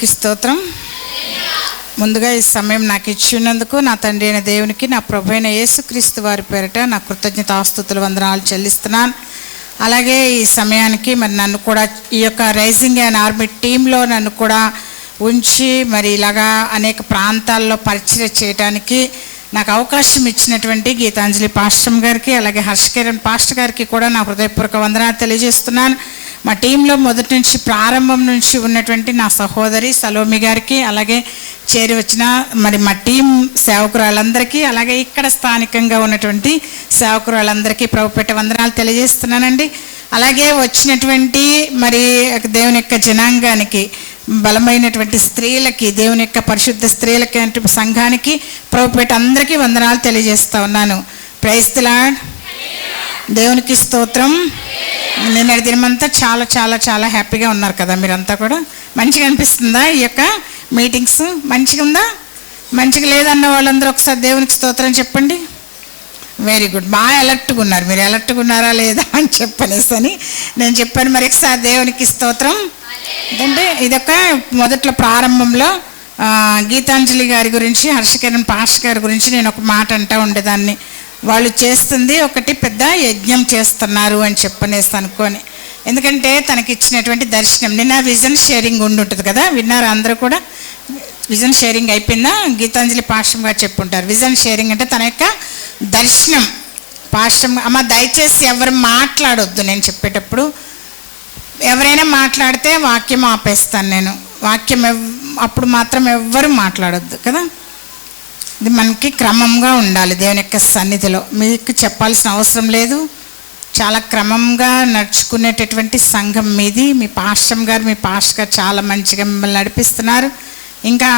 దేవునికి స్తోత్రం. ముందుగా ఈ సమయం నాకు ఇచ్చినందుకు నా తండ్రి అయిన దేవునికి, నా ప్రభు అయిన యేసుక్రీస్తు వారి పేరిట నా కృతజ్ఞతాస్తుతులు వందనాలు చెల్లిస్తున్నాను. అలాగే ఈ సమయానికి మరి నన్ను కూడా ఈ యొక్క రైజింగ్ అండ్ ఆర్మీ టీంలో నన్ను కూడా ఉంచి మరి ఇలాగా అనేక ప్రాంతాల్లో పరిచయం చేయడానికి నాకు అవకాశం ఇచ్చినటువంటి గీతాంజలి పాస్టర్ గారికి, అలాగే హర్షకిరణ్ పాస్టర్ గారికి కూడా నా హృదయపూర్వక వందనాలు తెలియజేస్తున్నాను. మా టీంలో మొదటి నుంచి ప్రారంభం నుంచి ఉన్నటువంటి నా సహోదరి సలోమి గారికి, అలాగే చేరి వచ్చిన మరి మా టీం సేవకురాలందరికీ, అలాగే ఇక్కడ స్థానికంగా ఉన్నటువంటి సేవకురాలందరికీ ప్రభుపేట వందనాలు తెలియజేస్తున్నానండి. అలాగే వచ్చినటువంటి మరి దేవుని యొక్క జనాంగానికి, బలమైనటువంటి స్త్రీలకి, దేవుని యొక్క పరిశుద్ధ స్త్రీలకి, సంఘానికి ప్రభుపేట అందరికీ వందనాలు తెలియజేస్తా ఉన్నాను. Praise the Lord. దేవునికి స్తోత్రం. నిన్నటి దినమంతా చాలా చాలా చాలా హ్యాపీగా ఉన్నారు కదా మీరంతా కూడా. మంచిగా అనిపిస్తుందా ఈ యొక్క మీటింగ్స్? మంచిగా ఉందా? మంచిగా లేదన్న వాళ్ళందరూ ఒకసారి దేవునికి స్తోత్రం చెప్పండి. Very good. బాగా అలర్ట్గా ఉన్నారు మీరు. అలర్ట్గా ఉన్నారా లేదా అని చెప్పనేసని నేను చెప్పాను. మరి ఒకసారి దేవునికి స్తోత్రం. ఎందుకంటే ఇదొక మొదట్లో ప్రారంభంలో గీతాంజలి గారి గురించి, హర్షకిరణ్ పాస్టర్ గారి గురించి నేను ఒక మాట అంటూ ఉండేదాన్ని. వాళ్ళు చేస్తుంది ఒకటి పెద్ద యజ్ఞం చేస్తున్నారు అని చెప్పనేసి అనుకొని. ఎందుకంటే తనకి ఇచ్చినటువంటి దర్శనం. నిన్న విజన్ షేరింగ్ ఉంటుంది కదా, విన్నారు అందరూ కూడా. విజన్ షేరింగ్ అయిపోయిందా? గీతాంజలి పాస్టర్ గారు చెప్పుంటారు. విజన్ షేరింగ్ అంటే తన యొక్క దర్శనం. పాస్టర్ అమ్మ దయచేసి ఎవరు మాట్లాడొద్దు నేను చెప్పేటప్పుడు. ఎవరైనా మాట్లాడితే వాక్యం ఆపేస్తాను నేను. వాక్యం అప్పుడు మాత్రం ఎవ్వరు మాట్లాడొద్దు కదా. ఇది మనకి క్రమంగా ఉండాలి దేవుని యొక్క సన్నిధిలో. మీకు చెప్పాల్సిన అవసరం లేదు. చాలా క్రమంగా నడుచుకునేటటువంటి సంఘం మీది. మీ పాస్టర్ గారు చాలా మంచిగా మిమ్మల్ని నడిపిస్తున్నారు. ఇంకా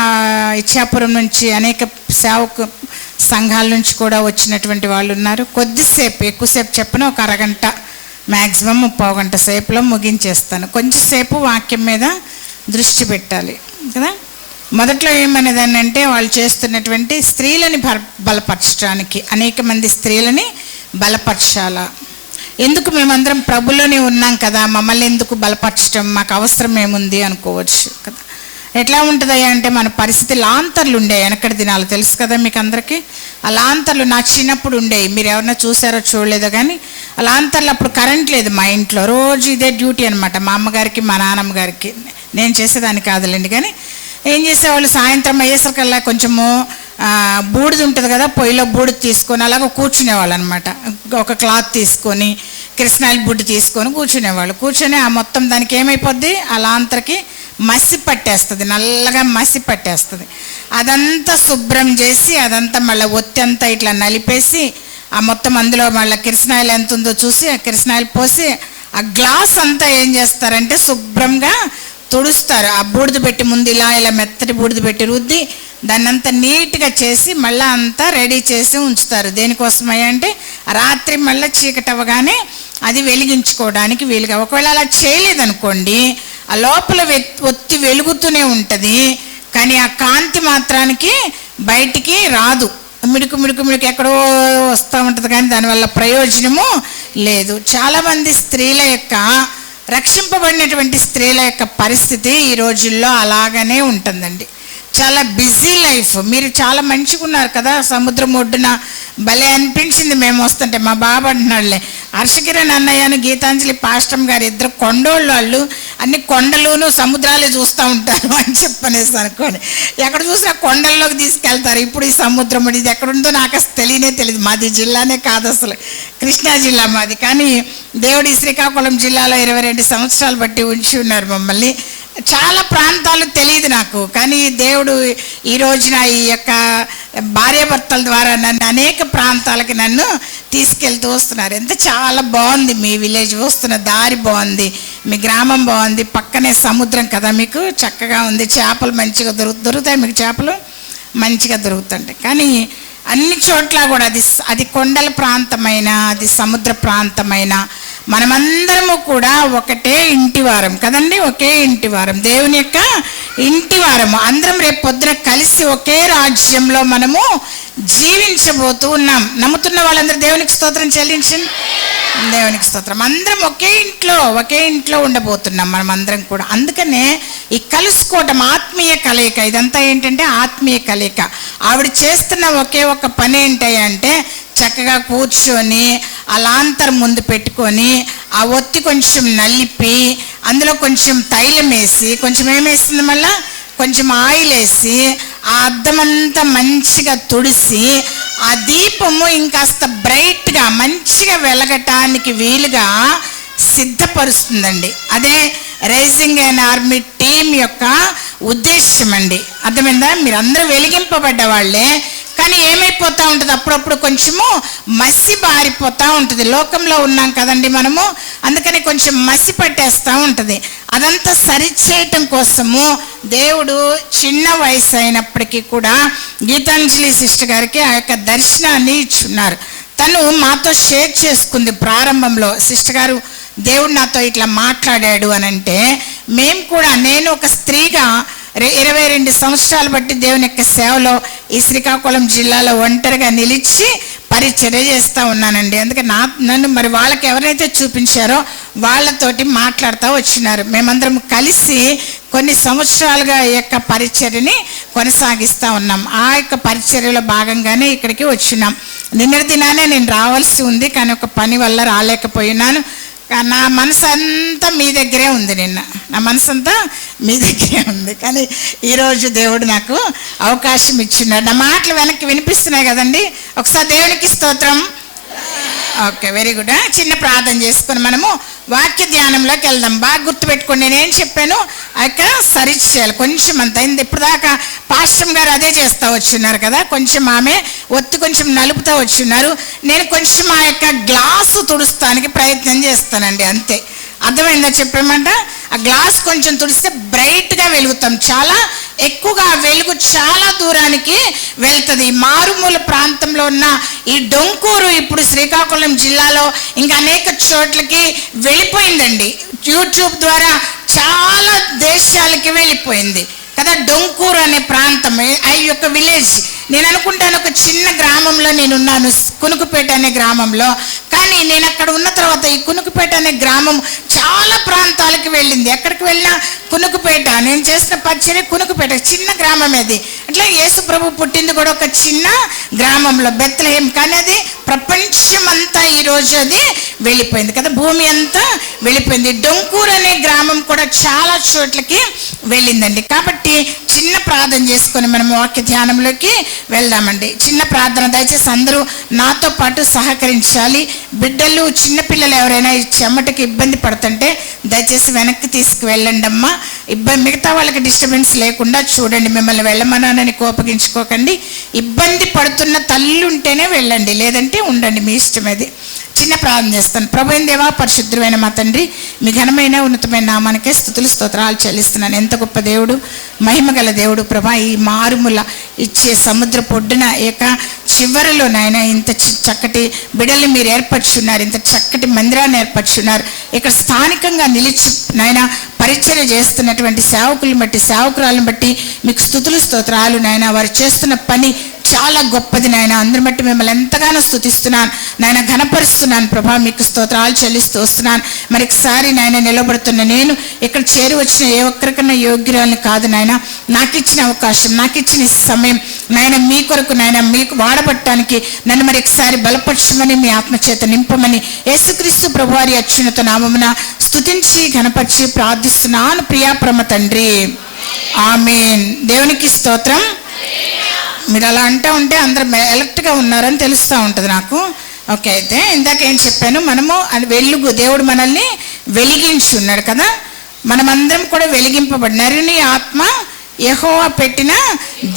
ఇచ్చాపురం నుంచి అనేక సేవకు సంఘాల నుంచి కూడా వచ్చినటువంటి వాళ్ళు ఉన్నారు. కొద్దిసేపు, ఎక్కువసేపు చెప్పిన ఒక అరగంట, మ్యాక్సిమం 30 గంట సేపులో ముగించేస్తాను. కొంచెంసేపు వాక్యం మీద దృష్టి పెట్టాలి కదా. మొదట్లో ఏమనేదాన్ని అంటే వాళ్ళు చేస్తున్నటువంటి స్త్రీలని బలపరచడానికి, అనేక మంది స్త్రీలని బలపరచాలా. ఎందుకు మేమందరం ప్రభులోనే ఉన్నాం కదా, మమ్మల్ని ఎందుకు బలపరచడం, మాకు అవసరం ఏముంది అనుకోవచ్చు కదా. ఎట్లా ఉంటుందయ్యా అంటే మన పరిస్థితి లాంతర్లు ఉండేవి వెనకటి దినాలు, తెలుసు కదా మీకు అందరికీ. ఆ లాంతర్లు నా చిన్నప్పుడు ఉండేవి. మీరు ఎవరన్నా చూసారో చూడలేదో కానీ ఆ లాంతర్లు అప్పుడు కరెంట్ లేదు మా ఇంట్లో. రోజు ఇదే డ్యూటీ అనమాట మా అమ్మగారికి మా నాన్నమ్మ గారికి. నేను చేసేదాన్ని కాదులేండి. కానీ ఏం చేసేవాళ్ళు, సాయంత్రం అయ్యేసరికల్లా కొంచెము బూడిద ఉంటుంది కదా, పొయ్యిలో బూడిద తీసుకొని అలాగ కూర్చునేవాళ్ళు అనమాట. ఒక క్లాత్ తీసుకొని, కిరసనాయిల్ బుడ్డి తీసుకొని కూర్చునేవాళ్ళు. కూర్చొని ఆ మొత్తం దానికి ఏమైపోద్ది, ఆ లాంతర్కి మసి పట్టేస్తుంది, నల్లగా మసి పట్టేస్తుంది. అదంతా శుభ్రం చేసి అదంతా మళ్ళీ ఒత్తి అంతా ఇట్లా నలిపేసి ఆ మొత్తం అందులో మళ్ళీ కిరసనాయిల్ ఎంత ఉందో చూసి ఆ కిరసనాయిల్ పోసి ఆ గ్లాస్ అంతా ఏం చేస్తారంటే శుభ్రంగా తుడుస్తారు. ఆ బూడిద పెట్టి ముందు ఇలా మెత్తటి బూడిద పెట్టి రుద్ది దాన్ని అంతా నీట్గా చేసి మళ్ళీ అంతా రెడీ చేసి ఉంచుతారు. దేనికోసమయ్యా అంటే రాత్రి మళ్ళీ చీకటి అవ్వగానే అది వెలిగించుకోవడానికి వీలుగా. ఒకవేళ అలా చేయలేదనుకోండి, ఆ లోపల ఒత్తి వెలుగుతూనే ఉంటుంది, కానీ ఆ కాంతి మాత్రానికి బయటికి రాదు. మిడుకు మిడుకు మిడుకు ఎక్కడో వస్తూ ఉంటుంది, కానీ దానివల్ల ప్రయోజనము లేదు. చాలామంది స్త్రీల యొక్క, రక్షింపబడినటువంటి స్త్రీల యొక్క పరిస్థితి ఈ రోజుల్లో అలాగనే ఉంటుందండి. చాలా బిజీ లైఫ్. మీరు చాలా మంచిగా ఉన్నారు కదా, సముద్రం ఒడ్డున భలే అనిపించింది మేము వస్తుంటే. మా బాబు అంటున్నాడులే, హర్షకిరణ్ అన్నయ్యను గీతాంజలి పాస్టర్ గారు ఇద్దరు కొండోళ్ళు, వాళ్ళు అన్ని కొండలును సముద్రాలే చూస్తూ ఉంటారు అని చెప్పనేసి అనుకోని. ఎక్కడ చూసినా కొండల్లోకి తీసుకెళ్తారు. ఇప్పుడు ఈ సముద్రం ఇది ఎక్కడుందో నాకు అసలు తెలియదు. మాది జిల్లానే కాదు, అసలు కృష్ణా జిల్లా మాది. కానీ దేవుడి శ్రీకాకుళం జిల్లాలో 22 సంవత్సరాలు బట్టి ఉంచి ఉన్నారు మమ్మల్ని. చాలా ప్రాంతాలు తెలియదు నాకు, కానీ దేవుడు ఈ రోజున ఈ యొక్క భార్యాభర్తల ద్వారా నన్ను అనేక ప్రాంతాలకి నన్ను తీసుకెళ్తూ వస్తున్నారు. ఎంత చాలా బాగుంది మీ విలేజ్. వస్తున్న దారి బాగుంది, మీ గ్రామం బాగుంది, పక్కనే సముద్రం కదా, మీకు చక్కగా ఉంది. చేపలు మంచిగా దొరుకుతాయి, మీకు చేపలు మంచిగా దొరుకుతుంటాయి. కానీ అన్ని చోట్ల కూడా అది కొండల ప్రాంతమైన, అది సముద్ర ప్రాంతమైన, మనమందరము కూడా ఒకటే ఇంటి వారం కదండి. ఒకే ఇంటి వారం, దేవుని యొక్క ఇంటి వారము. అందరం రేపు పొద్దున కలిసి ఒకే రాజ్యంలో మనము జీవించబోతూ ఉన్నాం. నమ్ముతున్న వాళ్ళందరూ దేవునికి స్తోత్రం చెల్లించండి. దేవునికి స్తోత్రం. అందరం ఒకే ఇంట్లో ఉండబోతున్నాం మనం అందరం కూడా. అందుకనే ఈ కలుసుకోవటం ఆత్మీయ కలయిక, ఇదంతా ఏంటంటే ఆత్మీయ కలయిక. ఆవిడ చేస్తున్న ఒకే ఒక పని ఏంటంటే చక్కగా కూర్చొని ఆ లాంతర్ ముందు పెట్టుకొని ఆ ఒత్తి కొంచెం నలిపి అందులో కొంచెం తైలం వేసి, కొంచెం ఏమేస్తుంది మళ్ళా కొంచెం ఆయిల్ వేసి ఆ అద్దమంతా మంచిగా తుడిసి ఆ దీపము ఇంకాస్త బ్రైట్గా మంచిగా వెలగటానికి వీలుగా సిద్ధపరుస్తుందండి. అదే రైజింగ్ అండ్ ఆర్మీ టీం యొక్క ఉద్దేశం అండి. అర్థమైందా? మీరు అందరూ వెలిగింపబడ్డ వాళ్ళే, కానీ ఏమైపోతూ ఉంటుంది అప్పుడప్పుడు కొంచెము మసి బారిపోతూ ఉంటుంది. లోకంలో ఉన్నాం కదండి మనము, అందుకని కొంచెం మసి పట్టేస్తూ ఉంటుంది. అదంతా సరిచేయటం కోసము దేవుడు చిన్న వయసు అయినప్పటికీ కూడా గీతాంజలి సిస్టర్ గారికి ఆ యొక్క దర్శనాన్ని ఇచ్చున్నారు. తను మాతో షేర్ చేసుకుంది ప్రారంభంలో, సిస్టర్ గారు దేవుడు నాతో ఇట్లా మాట్లాడాడు అని అంటే, మేము కూడా నేను ఒక స్త్రీగా 22 సంవత్సరాలు బట్టి దేవుని యొక్క సేవలో ఈ శ్రీకాకుళం జిల్లాలో ఒంటరిగా నిలిచి పరిచర్య చేస్తూ ఉన్నానండి. అందుకే నన్ను మరి వాళ్ళకి ఎవరైతే చూపించారో వాళ్ళతోటి మాట్లాడుతూ వచ్చినారు. మేమందరం కలిసి కొన్ని సంవత్సరాలుగా ఈ యొక్క పరిచర్యని కొనసాగిస్తూ ఉన్నాం. ఆ యొక్క పరిచర్యలో భాగంగానే ఇక్కడికి వచ్చినాం. నిన్నటి దినానే నేను రావాల్సి ఉంది, కానీ ఒక పని వల్ల రాలేకపోయినాను. నా మనసు అంతా మీ దగ్గరే ఉంది. నా మనసు అంతా మీ దగ్గరే ఉంది, కానీ ఈరోజు దేవుడు నాకు అవకాశం ఇచ్చినాడు. నా మాటలు వెనక్కి వినిపిస్తున్నాయి కదండి. ఒకసారి దేవునికి స్తోత్రం. Okay, very good. చిన్న ప్రార్థన చేసుకొని మనము వాక్య ధ్యానంలోకి వెళ్దాం. బాగా గుర్తుపెట్టుకోండి, నేనేం చెప్పాను ఆ యొక్క సరిచ్ చేయాలి కొంచెం అంత అయింది. ఇప్పుడు దాకా పాస్టర్ గారు అదే చేస్తూ వచ్చున్నారు కదా, కొంచెం ఆమె ఒత్తి కొంచెం నలుపుతూ వచ్చున్నారు. నేను కొంచెం ఆ యొక్క గ్లాసు తుడుస్తానికి ప్రయత్నం చేస్తానండి, అంతే. అర్థమైందా చెప్పేమంట? ఆ గ్లాస్ కొంచెం తుడిస్తే బ్రైట్గా వెలుగుతాం. చాలా ఎక్కువగా వెలుగు చాలా దూరానికి వెళ్తుంది. మారుమూల ప్రాంతంలో ఉన్న ఈ డొంకూరు ఇప్పుడు శ్రీకాకుళం జిల్లాలో ఇంకా అనేక చోట్లకి వెళ్ళిపోయిందండి. యూట్యూబ్ ద్వారా చాలా దేశాలకి వెళ్ళిపోయింది కదా డొంకూరు అనే ప్రాంతం, ఆ యొక్క విలేజ్. నేను అనుకుంటాను ఒక చిన్న గ్రామంలో నేనున్నాను, కునుకుపేట అనే గ్రామంలో. కానీ నేను అక్కడ ఉన్న తర్వాత ఈ కునుకుపేట అనే గ్రామం చాలా ప్రాంతాలకు వెళ్ళింది. ఎక్కడికి వెళ్ళినా కునుకుపేట, నేను చేసిన పరిచర్య కునుకుపేట, చిన్న గ్రామం అది. అట్లా యేసు ప్రభు పుట్టింది కూడా ఒక చిన్న గ్రామంలో, బెత్లెహేం. కానీ అది ప్రపంచం అంతా ఈరోజు అది వెళ్ళిపోయింది కదా, భూమి అంతా వెళ్ళిపోయింది. డొంకూరు అనే గ్రామం కూడా చాలా చోట్లకి వెళ్ళిందండి. కాబట్టి చిన్న ప్రార్థన చేసుకొని మనం వాక్య ధ్యానంలోకి వెళ్దామండి. చిన్న ప్రార్థన, దయచేసి అందరూ నాతో పాటు సహకరించాలి. బిడ్డలు చిన్నపిల్లలు ఎవరైనా ఈ చెమటకి ఇబ్బంది పడుతుంటే దయచేసి వెనక్కి తీసుకువెళ్ళండి అమ్మా. మిగతా వాళ్ళకి డిస్టర్బెన్స్ లేకుండా చూడండి. మిమ్మల్ని వెళ్ళమనానని కోపగించుకోకండి. ఇబ్బంది పడుతున్న తల్లి ఉంటేనే వెళ్ళండి, లేదంటే ఉండండి, మీ ఇష్టం అది. చిన్న ప్రార్థన చేస్తాను. ప్రభువైన దేవా, పరిశుద్ధమైన మా తండ్రి, మీ ఘనమైన ఉన్నతమైన నామానికే స్తుతులు స్తోత్రాలు చెల్లిస్తున్నాను. ఎంత గొప్ప దేవుడు, మహిమగల దేవుడు ప్రభా. ఈ మారుమూల ఇచ్చే సముద్ర పొడ్డున యొక్క చివరిలో నాయన ఇంత చక్కటి బిడ్డల్ని మీరు ఏర్పరచున్నారు, ఇంత చక్కటి మందిరాన్ని ఏర్పరచున్నారు. ఇక్కడ స్థానికంగా నిలిచి నాయన పరిచర్య చేస్తున్నటువంటి సేవకులను బట్టి, సేవకురాలను బట్టి మీకు స్తుతులు స్తోత్రాలు నాయన. వారు చేస్తున్న పని చాలా గొప్పది నాయన. అందరి బట్టి మిమ్మల్ని ఎంతగానో స్తుతిస్తున్నాను నాయన, ఘనపరుస్తున్నాను ప్రభా. మీకు స్తోత్రాలు చెల్లిస్తూ వస్తున్నాను. మరొకసారి నాయన నిలబడుతున్న నేను ఇక్కడ చేరి వచ్చిన ఏ ఒక్కరికన్నా యోగ్యురాలని కాదు నాయన. నాకు ఇచ్చిన అవకాశం, నాకు ఇచ్చిన సమయం నాయన మీ కొరకు నాయన, మీకు వాడబట్టడానికి నన్ను మరొకసారి బలపరచమని, మీ ఆత్మచేత నింపమని యేసుక్రీస్తు ప్రభువారి అత్యున్నత నామమున స్తుతించి ఘనపరిచి ప్రార్థిస్తున్నాను ప్రియాప్రమ తండ్రి, ఆమేన్. దేవునికి స్తోత్రం. మీరు అలా అంటూ ఉంటే అందరూ ఎలర్ట్గా ఉన్నారని తెలుస్తూ ఉంటుంది నాకు. ఓకే, అయితే ఇందాక ఏం చెప్పాను, మనము అది వెలుగు, దేవుడు మనల్ని వెలిగించి ఉన్నాడు కదా, మనమందరం కూడా వెలిగింపబడి, నరుని ఆత్మ యెహోవా పెట్టిన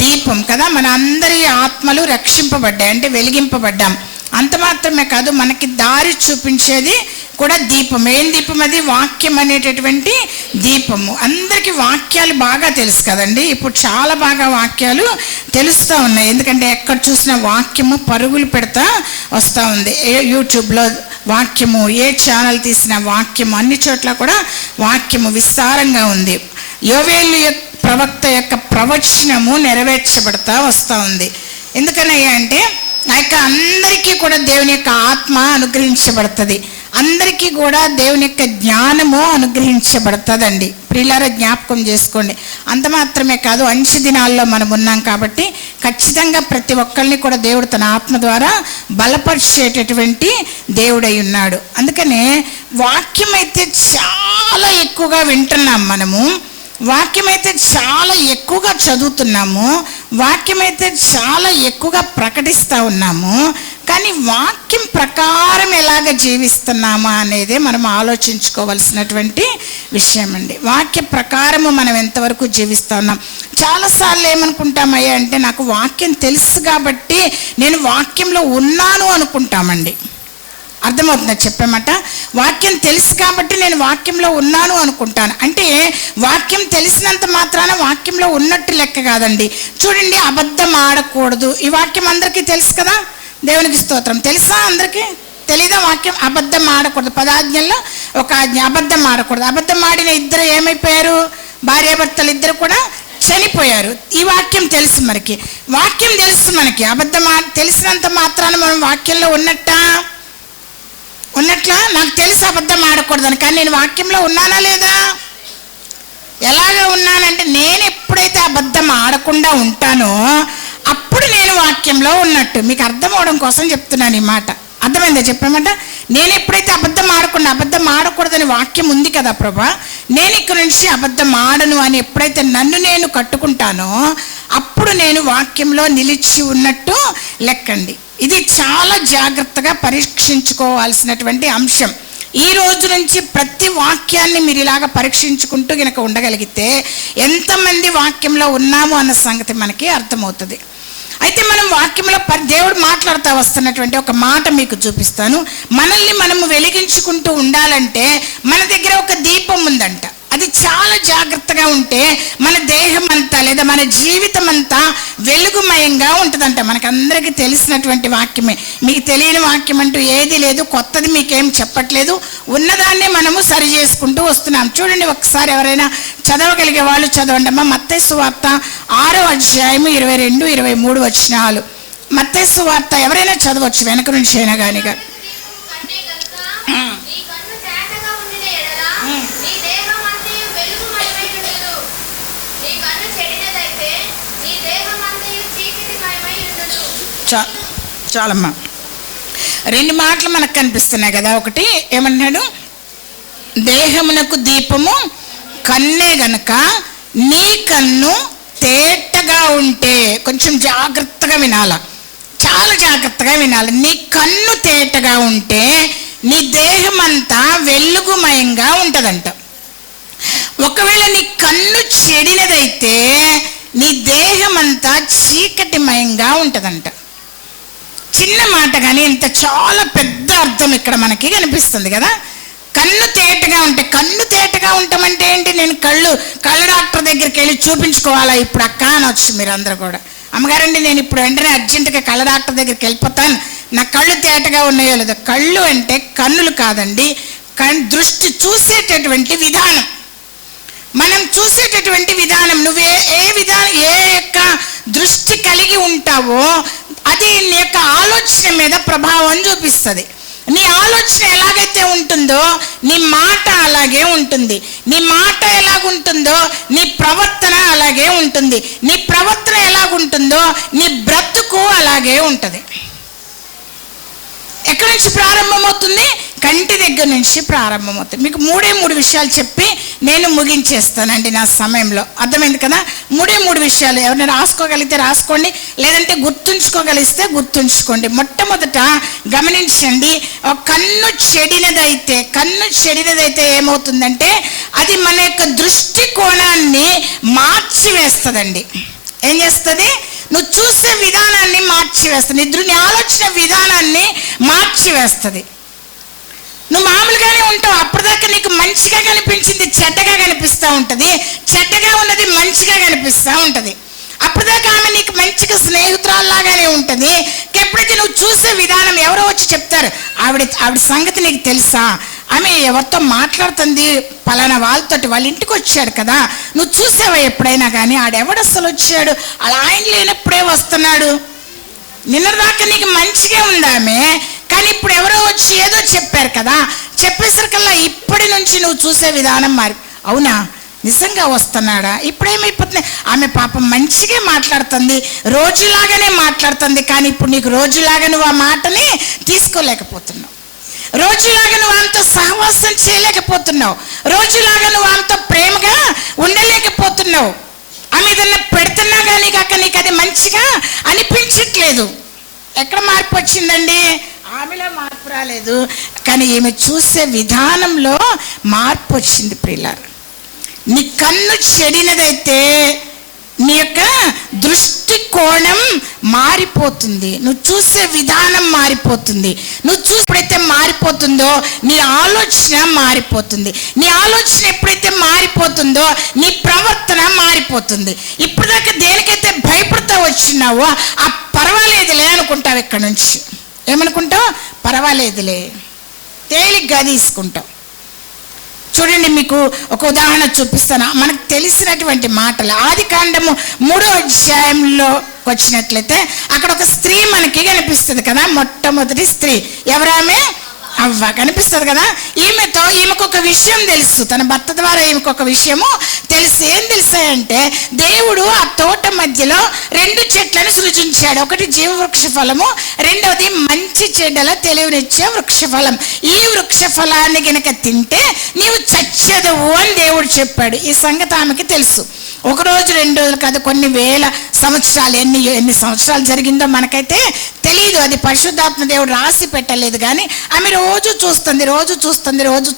దీపం కదా. మన అందరి ఆత్మలు రక్షింపబడ్డాయి, అంటే వెలిగింపబడ్డాం. అంత మాత్రమే కాదు, మనకి దారి చూపించేది కూడా దీపం. ఏం దీపం అది? వాక్యం అనేటటువంటి దీపము. అందరికీ వాక్యాలు బాగా తెలుసు కదండి. ఇప్పుడు చాలా బాగా వాక్యాలు తెలుస్తూ ఉన్నాయి, ఎందుకంటే ఎక్కడ చూసినా వాక్యము పరుగులు పెడతా వస్తూ ఉంది. యూట్యూబ్లో వాక్యము, ఏ ఛానల్ తీసిన వాక్యము, అన్ని చోట్ల కూడా వాక్యము విస్తారంగా ఉంది. యోవేలు ప్రవక్త యొక్క ప్రవచనము నెరవేర్చబడతా వస్తూ ఉంది. ఎందుకనయ్యా అంటే ఆ యొక్క అందరికీ కూడా దేవుని యొక్క ఆత్మ అనుగ్రహించబడుతుంది. అందరికీ కూడా దేవుని యొక్క జ్ఞానము అనుగ్రహించబడుతుందండి. ప్రియులారా, జ్ఞాపకం చేసుకోండి. అంత మాత్రమే కాదు, అంచె దినాల్లో మనం ఉన్నాం కాబట్టి ఖచ్చితంగా ప్రతి ఒక్కరిని కూడా దేవుడు తన ఆత్మ ద్వారా బలపరిచేటటువంటి దేవుడై ఉన్నాడు. అందుకనే వాక్యం అయితే చాలా ఎక్కువగా వింటున్నాం మనము, వాక్యం అయితే చాలా ఎక్కువగా చదువుతున్నాము, వాక్యం అయితే చాలా ఎక్కువగా ప్రకటిస్తూ ఉన్నాము. కానీ వాక్యం ప్రకారం ఎలాగ జీవిస్తున్నామా అనేదే మనం ఆలోచించుకోవాల్సినటువంటి విషయం అండి. వాక్య ప్రకారము మనం ఎంతవరకు జీవిస్తూ ఉన్నాం. చాలాసార్లు ఏమనుకుంటామయ్యా అంటే, నాకు వాక్యం తెలుసు కాబట్టి నేను వాక్యంలో ఉన్నాను అనుకుంటామండి. అర్థమవుతుందా చెప్పేమాట? వాక్యం తెలుసు కాబట్టి నేను వాక్యంలో ఉన్నాను అనుకుంటాను. అంటే వాక్యం తెలిసినంత మాత్రాన వాక్యంలో ఉన్నట్టు లెక్క కాదండి. చూడండి, అబద్ధం ఆడకూడదు, ఈ వాక్యం అందరికీ తెలుసు కదా. దేవునికి స్తోత్రం. తెలుసా? అందరికీ తెలీదా వాక్యం? అబద్ధం ఆడకూడదు, 10 ఆజ్ఞల్లో ఒక ఆజ్ఞ అబద్ధం ఆడకూడదు. అబద్ధం ఆడిన ఇద్దరు ఏమైపోయారు? భార్యాభర్తలు ఇద్దరు కూడా చనిపోయారు. ఈ వాక్యం తెలుసు మనకి. వాక్యం తెలుసు మనకి. అబద్ధం తెలిసినంత మాత్రాన మనం వాక్యంలో ఉన్నట్లా? నాకు తెలుసు అబద్ధం ఆడకూడదని, కానీ నేను వాక్యంలో ఉన్నానా లేదా? ఎలాగ ఉన్నానంటే, నేను ఎప్పుడైతే అబద్ధం ఆడకుండా ఉంటానో అప్పుడు నేను వాక్యంలో ఉన్నట్టు. మీకు అర్థం అవడం కోసం చెప్తున్నాను ఈ మాట. అర్థమైందా చెప్పామంట? నేను ఎప్పుడైతే అబద్ధం ఆడకూడదని వాక్యం ఉంది కదా ప్రభా, నేను ఇక్కడ నుంచి అబద్ధం ఆడను అని ఎప్పుడైతే నన్ను నేను కట్టుకుంటానో అప్పుడు నేను వాక్యంలో నిలిచి ఉన్నట్టు లెక్కండి. ఇది చాలా జాగ్రత్తగా పరీక్షించుకోవాల్సినటువంటి అంశం. ఈ రోజు నుంచి ప్రతి వాక్యాన్ని మీరు ఇలాగ పరీక్షించుకుంటూ గనక ఉండగలిగితే ఎంతమంది వాక్యంలో ఉన్నాము అన్న సంగతి మనకి అర్థమవుతుంది. అయితే మనం వాక్యంలో దేవుడు మాట్లాడుతూ వస్తున్నటువంటి ఒక మాట మీకు చూపిస్తాను. మనల్ని మనము వెలిగించుకుంటూ ఉండాలంటే మన దగ్గర ఒక దీపం ఉందంట. అది చాలా జాగ్రత్తగా ఉంటే మన దేహం అంతా లేదా మన జీవితం అంతా వెలుగుమయంగా ఉంటుందంట. మనకందరికీ తెలిసినటువంటి వాక్యమే. మీకు తెలియని వాక్యం అంటూ ఏది లేదు, కొత్తది మీకేం చెప్పట్లేదు. ఉన్నదాన్నే మనము సరి చేసుకుంటూ వస్తున్నాం. చూడండి, ఒకసారి ఎవరైనా చదవగలిగే వాళ్ళు చదవండి అమ్మా. మత్తయి సువార్త 6వ అధ్యాయము 22, 23 వచనాలు. మత్తయి సువార్త ఎవరైనా చదవచ్చు, వెనక నుంచి అయినా కానీ. చాలమ్మా, 2 మాటలు మనకు కనిపిస్తున్నాయి కదా. ఒకటి ఏమన్నాడు? దేహమునకు దీపము కన్నే గనక నీ కన్ను తేటగా ఉంటే, కొంచెం జాగ్రత్తగా వినాల, చాలా జాగ్రత్తగా వినాలి. నీ కన్ను తేటగా ఉంటే నీ దేహం అంతా వెలుగుమయంగా ఉంటుందంట. ఒకవేళ నీ కన్ను చెడినదైతే నీ దేహం అంతా చీకటిమయంగా ఉంటుందంట. చిన్న మాట కానీ ఇంత చాలా పెద్ద అర్థం ఇక్కడ మనకి కనిపిస్తుంది కదా. కన్ను తేటగా ఉంటే, కన్ను తేటగా ఉంటామంటే ఏంటి? నేను కళ్ళ డాక్టర్ దగ్గరికి వెళ్ళి చూపించుకోవాలా ఇప్పుడు అక్క అనొచ్చు మీరు అందరూ కూడా. అమ్మగారండి, నేను ఇప్పుడు వెంటనే అర్జెంటుగా కళ్ళ డాక్టర్ దగ్గరికి వెళ్ళిపోతాను, నా కళ్ళు తేటగా ఉన్నాయో లేదో. కళ్ళు అంటే కన్నులు కాదండి, దృష్టి, చూసేటటువంటి విధానం. మనం చూసేటటువంటి విధానం, నువ్వే ఏ యొక్క దృష్టి కలిగి ఉంటావో అది నీ యొక్క ఆలోచన మీద ప్రభావం చూపిస్తుంది. నీ ఆలోచన ఎలాగైతే ఉంటుందో నీ మాట అలాగే ఉంటుంది. నీ మాట ఎలాగుంటుందో నీ ప్రవర్తన అలాగే ఉంటుంది. నీ ప్రవర్తన ఎలాగుంటుందో నీ బ్రతుకు అలాగే ఉంటుంది. ఎక్కడి నుంచి ప్రారంభమవుతుంది? కంటి దగ్గర నుంచి ప్రారంభమవుతుంది. మీకు 3 విషయాలు చెప్పి నేను ముగించేస్తానండి నా సమయంలో. అర్థమైంది కదా? 3 విషయాలు. ఎవరైనా రాసుకోగలిగితే రాసుకోండి, లేదంటే గుర్తుంచుకోగలిగితే గుర్తుంచుకోండి. మొట్టమొదట గమనించండి, కన్ను చెడినదైతే ఏమవుతుందంటే అది మన యొక్క దృష్టికోణాన్ని మార్చివేస్తుందండి. ఏం చేస్తుంది? నువ్వు చూసే విధానాన్ని మార్చివేస్తుంది. నీ ఆలోచన విధానాన్ని మార్చివేస్తుంది. నువ్వు మామూలుగానే ఉంటావు, అప్పటిదాకా నీకు మంచిగా కనిపించింది చెడ్డగా కనిపిస్తూ ఉంటుంది, చెడ్డగా ఉన్నది మంచిగా కనిపిస్తూ ఉంటుంది. అప్పటిదాకా ఆమె నీకు మంచిగా స్నేహితురాల్లాగానే ఉంటుంది. ఎప్పుడైతే నువ్వు చూసే విధానం, ఎవరో వచ్చి చెప్తారు, ఆవిడ సంగతి నీకు తెలుసా, ఆమె ఎవరితో మాట్లాడుతుంది పలానా వాళ్ళతోటి, వాళ్ళ ఇంటికి వచ్చాడు కదా, నువ్వు చూసావా ఎప్పుడైనా కానీ? ఆడెవడు అసలు వచ్చాడు, అలా ఆయన లేనప్పుడే వస్తున్నాడు, నిన్నదాకా నీకు మంచిగా ఉందామే, కానీ ఇప్పుడు ఎవరో వచ్చి ఏదో చెప్పారు కదా, చెప్పేసరికల్లా ఇప్పటి నుంచి నువ్వు చూసే విధానం మారి, అవునా నిజంగా వస్తున్నాడా, ఇప్పుడేమైపోతుంది, ఆమె పాపం మంచిగా మాట్లాడుతుంది, రోజులాగానే మాట్లాడుతుంది, కానీ ఇప్పుడు నీకు రోజులాగా నువ్వు ఆ మాటని తీసుకోలేకపోతున్నావు, రోజులాగా నువ్వు అంత సహవాసం చేయలేకపోతున్నావు, రోజులాగా నువ్వు అంత ప్రేమగా ఉండలేకపోతున్నావు. ఆమె ఏదన్నా పెడుతున్నా కానీ కాక నీకు అది మంచిగా అనిపించట్లేదు. ఎక్కడ మార్పు వచ్చిందండి? ఆమెలో మార్పు రాలేదు, కానీ ఈమె చూసే విధానంలో మార్పు వచ్చింది. ప్రియులారా, నీ కన్ను చెడినదైతే నీ యొక్క దృష్టి కోణం మారిపోతుంది, నువ్వు చూసే విధానం మారిపోతుంది. నువ్వు ఎప్పుడైతే మారిపోతుందో నీ ఆలోచన మారిపోతుంది. నీ ఆలోచన ఎప్పుడైతే మారిపోతుందో నీ ప్రవర్తన మారిపోతుంది. ఇప్పుడు దాకా దేనికైతే భయపడతా వచ్చినావో ఆ పర్వాలేదులే అనుకుంటావు. ఇక్కడ నుంచి ఏమనుకుంటావు? పర్వాలేదులే, తేలిగ్గా తీసుకుంటావు. చూడండి, మీకు ఒక ఉదాహరణ చూపిస్తాను. మనకు తెలిసినటువంటి మాటలు. ఆదికాండము 3వ అధ్యాయంలో వచ్చినట్లయితే అక్కడ ఒక స్త్రీ మనకి కనిపిస్తుంది కదా. మొట్టమొదటి స్త్రీ ఎవరామె? అవ్వ కనిపిస్తుంది కదా. ఈమెకు ఒక విషయం తెలుసు, తన భర్త ద్వారా ఈమెకు ఒక విషయము తెలుసు. ఏం తెలుసాయంటే దేవుడు ఆ తోట మధ్యలో 2 చెట్లను సృజించాడు. ఒకటి జీవవృక్ష ఫలము, రెండవది మంచి చెడ్డల తెలివినిచ్చే వృక్ష ఫలం. ఈ వృక్ష ఫలాన్ని గనక తింటే నీవు చచ్చెదవు అని దేవుడు చెప్పాడు. ఈ సంగతి ఆమెకి తెలుసు. 1 రోజు 2 రోజులు కాదు, కొన్ని వేల సంవత్సరాలు, ఎన్ని సంవత్సరాలు జరిగిందో మనకైతే తెలియదు. అది పరిశుద్ధాత్మ దేవుడు రాసి పెట్టలేదు. కానీ ఆమె రోజు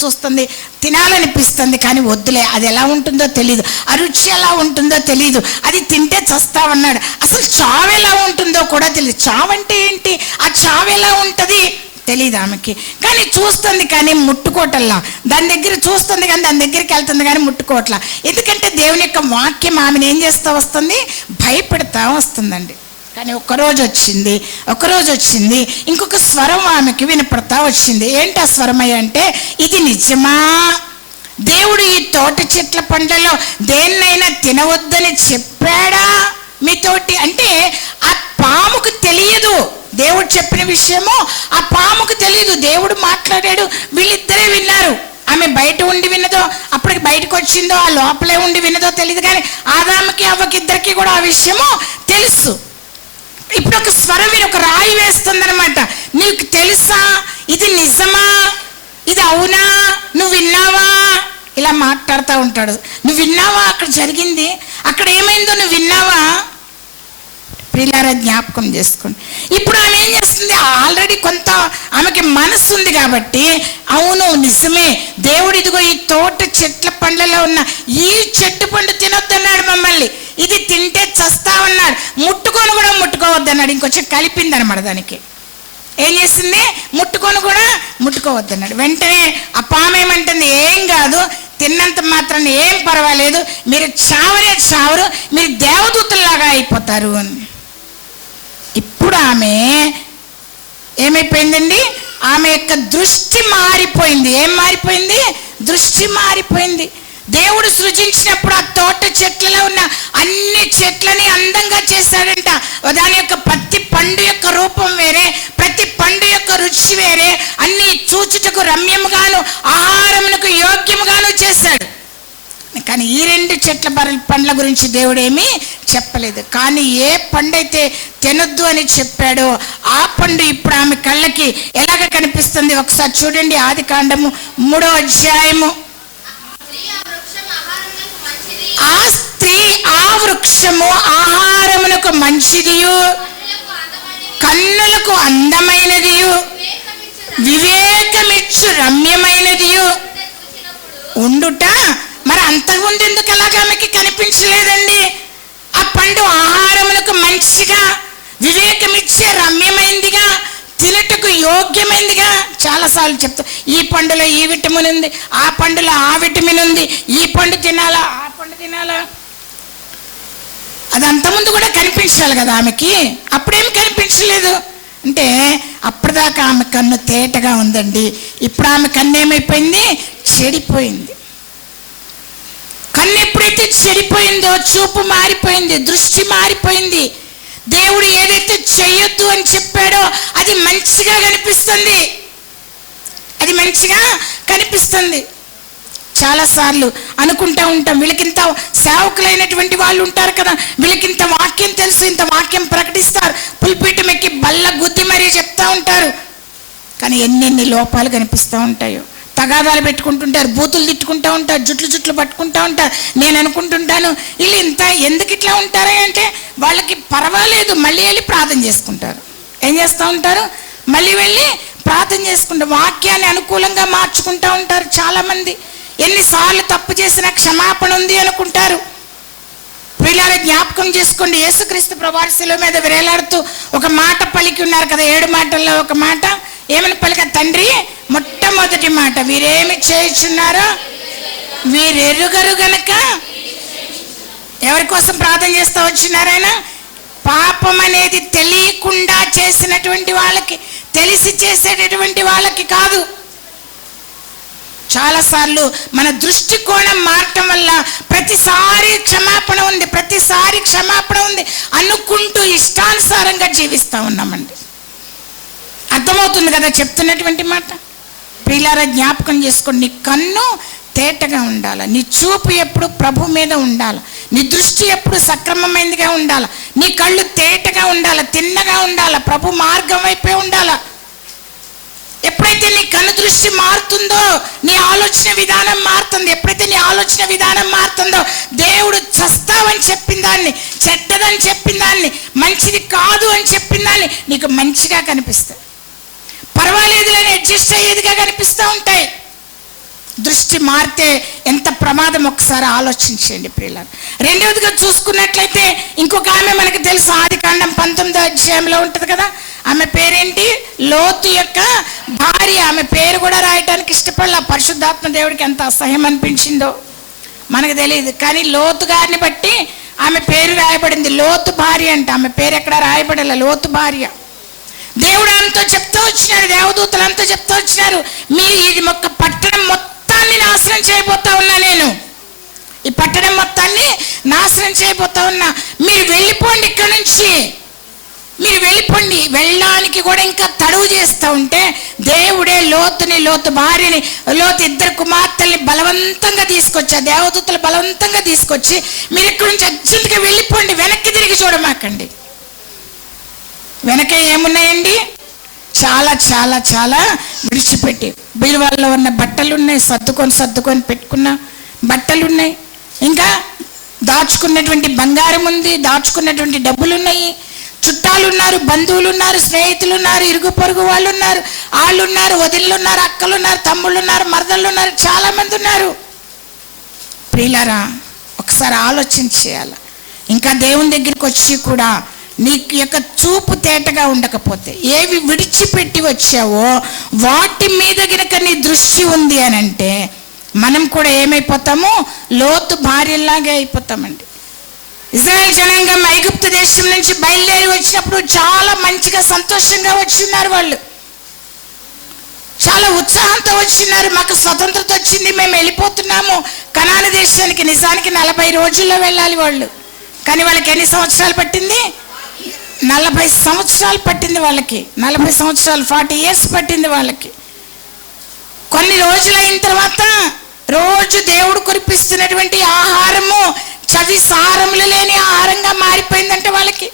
చూస్తుంది, తినాలనిపిస్తుంది, కానీ వద్దులే, అది ఎలా ఉంటుందో తెలియదు, ఆ రుచి ఎలా ఉంటుందో తెలియదు, అది తింటే చస్తావన్నాడు. అసలు చావు ఎలా ఉంటుందో కూడా తెలియదు. చావు అంటే ఏంటి, ఆ చావు ఎలా ఉంటుంది తెలియదు ఆమెకి. కానీ చూస్తుంది, కానీ ముట్టుకోవటల్లా. దాని దగ్గర చూస్తుంది కానీ దాని దగ్గరికి వెళ్తుంది కానీ ముట్టుకోవట్లా. ఎందుకంటే దేవుని యొక్క వాక్యం ఆమెను ఏం చేస్తూ వస్తుంది? భయపెడతా వస్తుందండి. కానీ ఒకరోజు వచ్చింది, ఇంకొక స్వరం ఆమెకి వినపడతా వచ్చింది. ఏంటి ఆ స్వరమయ్య అంటే, ఇది నిజమా? దేవుడు ఈ తోట చెట్ల పండ్లలో దేన్నైనా తినవద్దని చెప్పాడా మీతోటి? అంటే ఆ పాముకు తెలియదు దేవుడు చెప్పిన విషయము, ఆ పాముకు తెలియదు. దేవుడు మాట్లాడాడు, వీళ్ళిద్దరే విన్నారు. ఆమె బయట ఉండి విన్నదో, అప్పటికి బయటకు వచ్చిందో, ఆ లోపలే ఉండి విన్నదో తెలియదు. కానీ ఆదాముకి అవ్వకి ఇద్దరికి కూడా ఆ విషయము తెలుసు. ఇప్పుడు ఒక స్వరం విని ఒక రాయి వేస్తుందనమాట. నీకు తెలుసా? ఇది నిజమా? ఇది అవునా? నువ్వు విన్నావా? ఇలా మాట్లాడుతూ ఉంటాడు. నువ్వు విన్నావా? అక్కడ జరిగింది, అక్కడ ఏమైందో నువ్వు విన్నావా? ప్రియులారా, జ్ఞాపకం చేసుకోండి. ఇప్పుడు ఆమె ఏం చేస్తుంది? ఆల్రెడీ కొంత ఆమెకి మనసు ఉంది కాబట్టి, అవును నిజమే, దేవుడు ఇదిగో ఈ తోట చెట్ల పండ్లలో ఉన్న ఈ చెట్టు పండు తినొద్దన్నాడు మమ్మల్ని, ఇది తింటే చస్తావన్నాడు, ముట్టుకొని కూడా ముట్టుకోవద్దన్నాడు. ఇంకొంచెం కలిపిందనమాట. దానికి ఏం చేసింది? ముట్టుకొని కూడా ముట్టుకోవద్దన్నాడు. వెంటనే ఆ పాము ఏమంటుంది? ఏం కాదు, తిన్నంత మాత్రాన్ని ఏం పర్వాలేదు, మీరు చావరు, మీరు దేవదూతల్లాగా అయిపోతారు అని. ఇప్పుడు ఆమె ఏమైపోయిందండి? ఆమె యొక్క దృష్టి మారిపోయింది. ఏం మారిపోయింది? దృష్టి మారిపోయింది. దేవుడు సృజించినప్పుడు ఆ తోట చెట్లలో ఉన్న అన్ని చెట్లని అందంగా చేశాడంట. దాని యొక్క ప్రతి పండు యొక్క రూపం వేరే, ప్రతి పండు యొక్క రుచి వేరే, అన్ని చూచుటకు రమ్యముగాను ఆహారమునకు యోగ్యముగాను చేశాడు. కానీ ఈ 2 చెట్ల పండ్ల గురించి దేవుడు ఏమీ చెప్పలేదు. కానీ ఏ పండు అయితే తినొద్దు అని చెప్పాడో ఆ పండు ఇప్పుడు ఆమె కళ్ళకి ఎలాగ కనిపిస్తుంది? ఒకసారి చూడండి. ఆదికాండము 3వ అధ్యాయము. ఆ స్త్రీ ఆ వృక్షము ఆహారమునకు మంచిదియు, కన్నులకు అందమైనదియు, వివేకమిచ్చు రమ్యమైనదియు ఉండుట. మరి అంతకుముందు ఎందుకు అలాగా ఆమెకి కనిపించలేదండి? ఆ పండు ఆహారములకు మంచిగా, వివేకమిచ్చే రమ్యమైందిగా, తినటకు యోగ్యమైందిగా. చాలాసార్లు చెప్తా, ఈ పండులో ఈ విటమిన్ ఉంది, ఆ పండులో ఆ విటమిన్ ఉంది, ఈ పండు తినాలా, ఆ పండు తినాలా. అది అంతకుముందు కూడా కనిపించాలి కదా ఆమెకి, అప్పుడేమి కనిపించలేదు. అంటే అప్పటిదాకా ఆమె కన్ను తేటగా ఉందండి, ఇప్పుడు ఆమె కన్ను ఏమైపోయింది? చెడిపోయింది. కన్ను ఎప్పుడైతే చెడిపోయిందో చూపు మారిపోయింది, దృష్టి మారిపోయింది. దేవుడు ఏదైతే చెయ్యొద్దు అని చెప్పాడో అది మంచిగా కనిపిస్తుంది, అది మంచిగా కనిపిస్తుంది. చాలాసార్లు అనుకుంటా ఉంటాం, వీళ్ళకింత సేవకులైనటువంటి వాళ్ళు ఉంటారు కదా, వీళ్ళకింత వాక్యం తెలుసు, ఇంత వాక్యం ప్రకటిస్తారు, పుల్పీఠం ఎక్కి బల్ల గుద్ది మరీ చెప్తా ఉంటారు. కానీ ఎన్నెన్ని లోపాలు కనిపిస్తూ ఉంటాయో. తగాదాలు పెట్టుకుంటుంటారు, బూతులు తిట్టుకుంటూ ఉంటారు, జుట్లు పట్టుకుంటూ ఉంటారు. నేను అనుకుంటుంటాను, వీళ్ళు ఇంత ఎందుకు ఇట్లా ఉంటారా అంటే, వాళ్ళకి పర్వాలేదు, మళ్ళీ వెళ్ళి ప్రార్థన చేసుకుంటారు. ఏం చేస్తూ ఉంటారు? మళ్ళీ వెళ్ళి ప్రార్థన చేసుకుంటారు. వాక్యాన్ని అనుకూలంగా మార్చుకుంటూ ఉంటారు చాలామంది. ఎన్నిసార్లు తప్పు చేసినా క్షమాపణ ఉంది అనుకుంటారు. ప్రియులారా, జ్ఞాపకం చేసుకోండి, యేసుక్రీస్తు ప్రభువారు శిలువ మీద వేలాడుతూ ఒక మాట పలికి ఉన్నారు కదా, 7 మాటల్లో ఒక మాట ఏమని పలిక? తండ్రి, మొట్టమొదటి మాట, వీరేమి చేయుచున్నారో వీరెరుగరు గనక. ఎవరి కోసం ప్రార్థన చేస్తూ వచ్చినారు ఆయన? పాపం అనేది తెలియకుండా చేసినటువంటి వాళ్ళకి, తెలిసి చేసేటటువంటి వాళ్ళకి కాదు. చాలాసార్లు మన దృష్టికోణం మారటం వల్ల ప్రతిసారి క్షమాపణ ఉంది, ప్రతిసారి క్షమాపణ ఉంది అనుకుంటూ ఇష్టానుసారంగా జీవిస్తూ ఉన్నామండి. అర్థమవుతుంది కదా చెప్తున్నటువంటి మాట? ప్రియులారా, జ్ఞాపకం చేసుకోండి, నీ కన్ను తేటగా ఉండాలి, నీ చూపు ఎప్పుడు ప్రభు మీద ఉండాలి, నీ దృష్టి ఎప్పుడు సక్రమమైనదిగా ఉండాలి, నీ కళ్ళు తేటగా ఉండాలి, తిన్నగా ఉండాలి, ప్రభు మార్గం వైపే ఉండాలి. ఎప్పుడైతే నీ కన్ను దృష్టి మారుతుందో నీ ఆలోచన విధానం మారుతుంది. ఎప్పుడైతే నీ ఆలోచన విధానం మారుతుందో దేవుడు చస్తావని చెప్పిన దాన్ని, చెడ్డదని చెప్పిన దాన్ని, మంచిది కాదు అని చెప్పిన దాన్ని నీకు మంచిగా కనిపిస్తాయి. పర్వాలేదులని అడ్జస్ట్ అయ్యేదిగా కనిపిస్తూ ఉంటాయి. దృష్టి మారితే ఎంత ప్రమాదం ఒకసారి ఆలోచించండి ప్రియులారా. రెండవదిగా చూసుకున్నట్లయితే ఇంకొక ఆమె మనకు తెలుసు, ఆదికాండం 19వ అధ్యాయంలో ఉంటుంది కదా. ఆమె పేరేంటి? లోతు యొక్క భార్య. ఆమె పేరు కూడా రాయటానికి ఇష్టపడలే. పరిశుద్ధాత్మ దేవుడికి ఎంత అసహ్యం అనిపించిందో మనకు తెలియదు, కానీ లోతు గారిని బట్టి ఆమె పేరు రాయబడింది. లోతు భార్య అంట. ఆమె పేరు ఎక్కడ రాయబడలే, లోతు భార్య. దేవుడు ఆమెతో చెప్తూ వచ్చినారు, దేవదూతలంతా చెప్తూ వచ్చినారు, మీరు ఇది ఒక పట్టణం మొత్తాన్ని నాశనం చేయబోతా ఉన్నా, నేను ఈ పట్టణం మొత్తాన్ని నాశనం చేయబోతా ఉన్నా, మీరు వెళ్ళిపోండి ఇక్కడ నుంచి, మీరు వెళ్ళిపోండి. వెళ్ళడానికి కూడా ఇంకా తడువు చేస్తూ ఉంటే దేవుడే లోతుని, లోతు భార్యని, లోతు 2 కుమార్తెల్ని బలవంతంగా తీసుకొచ్చి, దేవదూతలు బలవంతంగా తీసుకొచ్చి, మీరు ఇక్కడ నుంచి అర్జెంటుగా వెళ్ళిపోండి, వెనక్కి తిరిగి చూడమాకండి. వెనక ఏమున్నాయండి? చాలా చాలా చాలా విడిచిపెట్టి, బీరువాల్లో ఉన్న బట్టలు ఉన్నాయి, సర్దుకొని పెట్టుకున్న బట్టలు ఉన్నాయి, ఇంకా దాచుకున్నటువంటి బంగారం ఉంది, దాచుకున్నటువంటి డబ్బులు ఉన్నాయి, చుట్టాలు ఉన్నారు, బంధువులు ఉన్నారు, స్నేహితులు ఉన్నారు, ఇరుగు పొరుగు వాళ్ళు ఉన్నారు, వాళ్ళు ఉన్నారు, వదిళ్ళు ఉన్నారు, అక్కలు ఉన్నారు, తమ్ముళ్ళు ఉన్నారు, మరదళ్ళు ఉన్నారు, చాలా మంది ఉన్నారు. ప్రియులారా, ఒకసారి ఆలోచించేయాలి. ఇంకా దేవుని దగ్గరికి వచ్చి కూడా నీ యొక్క చూపు తేటగా ఉండకపోతే, ఏవి విడిచిపెట్టి వచ్చావో వాటి మీద గనక నీ దృష్టి ఉంది అని అంటే, మనం కూడా ఏమైపోతాము? లోతు భార్యలాగే అయిపోతామండి. ఇశ్రాయేలు జనాంగం ఐగుప్తు దేశం నుంచి బయలుదేరి వచ్చినప్పుడు చాలా మంచిగా సంతోషంగా వచ్చిన్నారు. వాళ్ళు చాలా ఉత్సాహంతో వచ్చినారు. మాకు స్వతంత్రత వచ్చింది, మేము వెళ్ళిపోతున్నాము కనాను దేశానికి. నిజానికి 40 రోజుల్లో వెళ్ళాలి వాళ్ళు, కానీ వాళ్ళకి ఎన్ని సంవత్సరాలు పట్టింది? 40 సంవత్సరాలు పట్టింది వాళ్ళకి. 40 సంవత్సరాలు, 40 years పట్టింది వాళ్ళకి. కొన్ని రోజులు అయిన తర్వాత రోజు దేవుడు కురిపిస్తున్నటువంటి ఆహారము చవి సారములు లేని ఆహారంగా మారిపోయిందంటే వాళ్ళకి.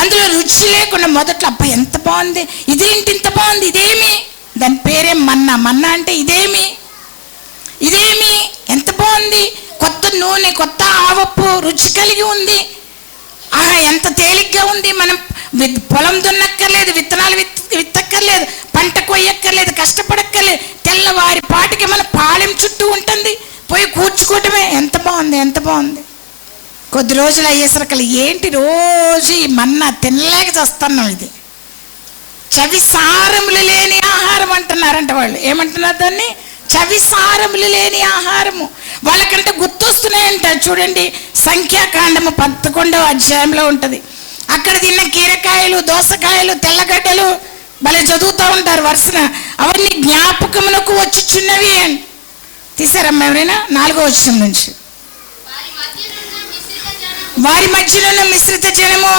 అందులో రుచి లేకుండా మొదట్లో అబ్బా ఎంత బాగుంది, ఇదేంటి ఇంత బాగుంది, ఇదేమి, దాని పేరే మన్నా. మన్నా అంటే ఇదేమి ఎంత బాగుంది, కొత్త నూనె, కొత్త ఆవప్పు, రుచి కలిగి ఉంది, ఆహా ఎంత తేలిగ్గా ఉంది, మనం పొలం దున్నక్కర్లేదు, విత్తనాలు విత్తక్కర్లేదు, పంట కొయ్యక్కర్లేదు, కష్టపడక్కర్లేదు, తెల్లవారి పాటికి మన పాలెం చుట్టూ ఉంటుంది, పోయి కూర్చుకోవటమే, ఎంత బాగుంది. కొద్ది రోజులు అయ్యేసరికి ఏంటి రోజు ఈ మన్నా తినలేక చేస్తున్నాం, ఇది చవి సారములు లేని ఆహారం అంటున్నారంట వాళ్ళు. ఏమంటున్నారు దాన్ని? చవి సారములు లేని ఆహారము. వాళ్ళకంటే గుర్తొస్తున్నాయంట. చూడండి, సంఖ్యాకాండము 11వ అధ్యాయంలో ఉంటుంది. అక్కడ తిన్న కీరకాయలు, దోసకాయలు, తెల్లగడ్డలు భలే చదువుతూ ఉంటారు వరుసన. అవన్నీ జ్ఞాపకమునకు వచ్చుచున్నవి అని తీసారమ్మా ఎవరైనా? 4వ వచనం నుంచి, వారి మధ్యలో మిశ్రిత జనము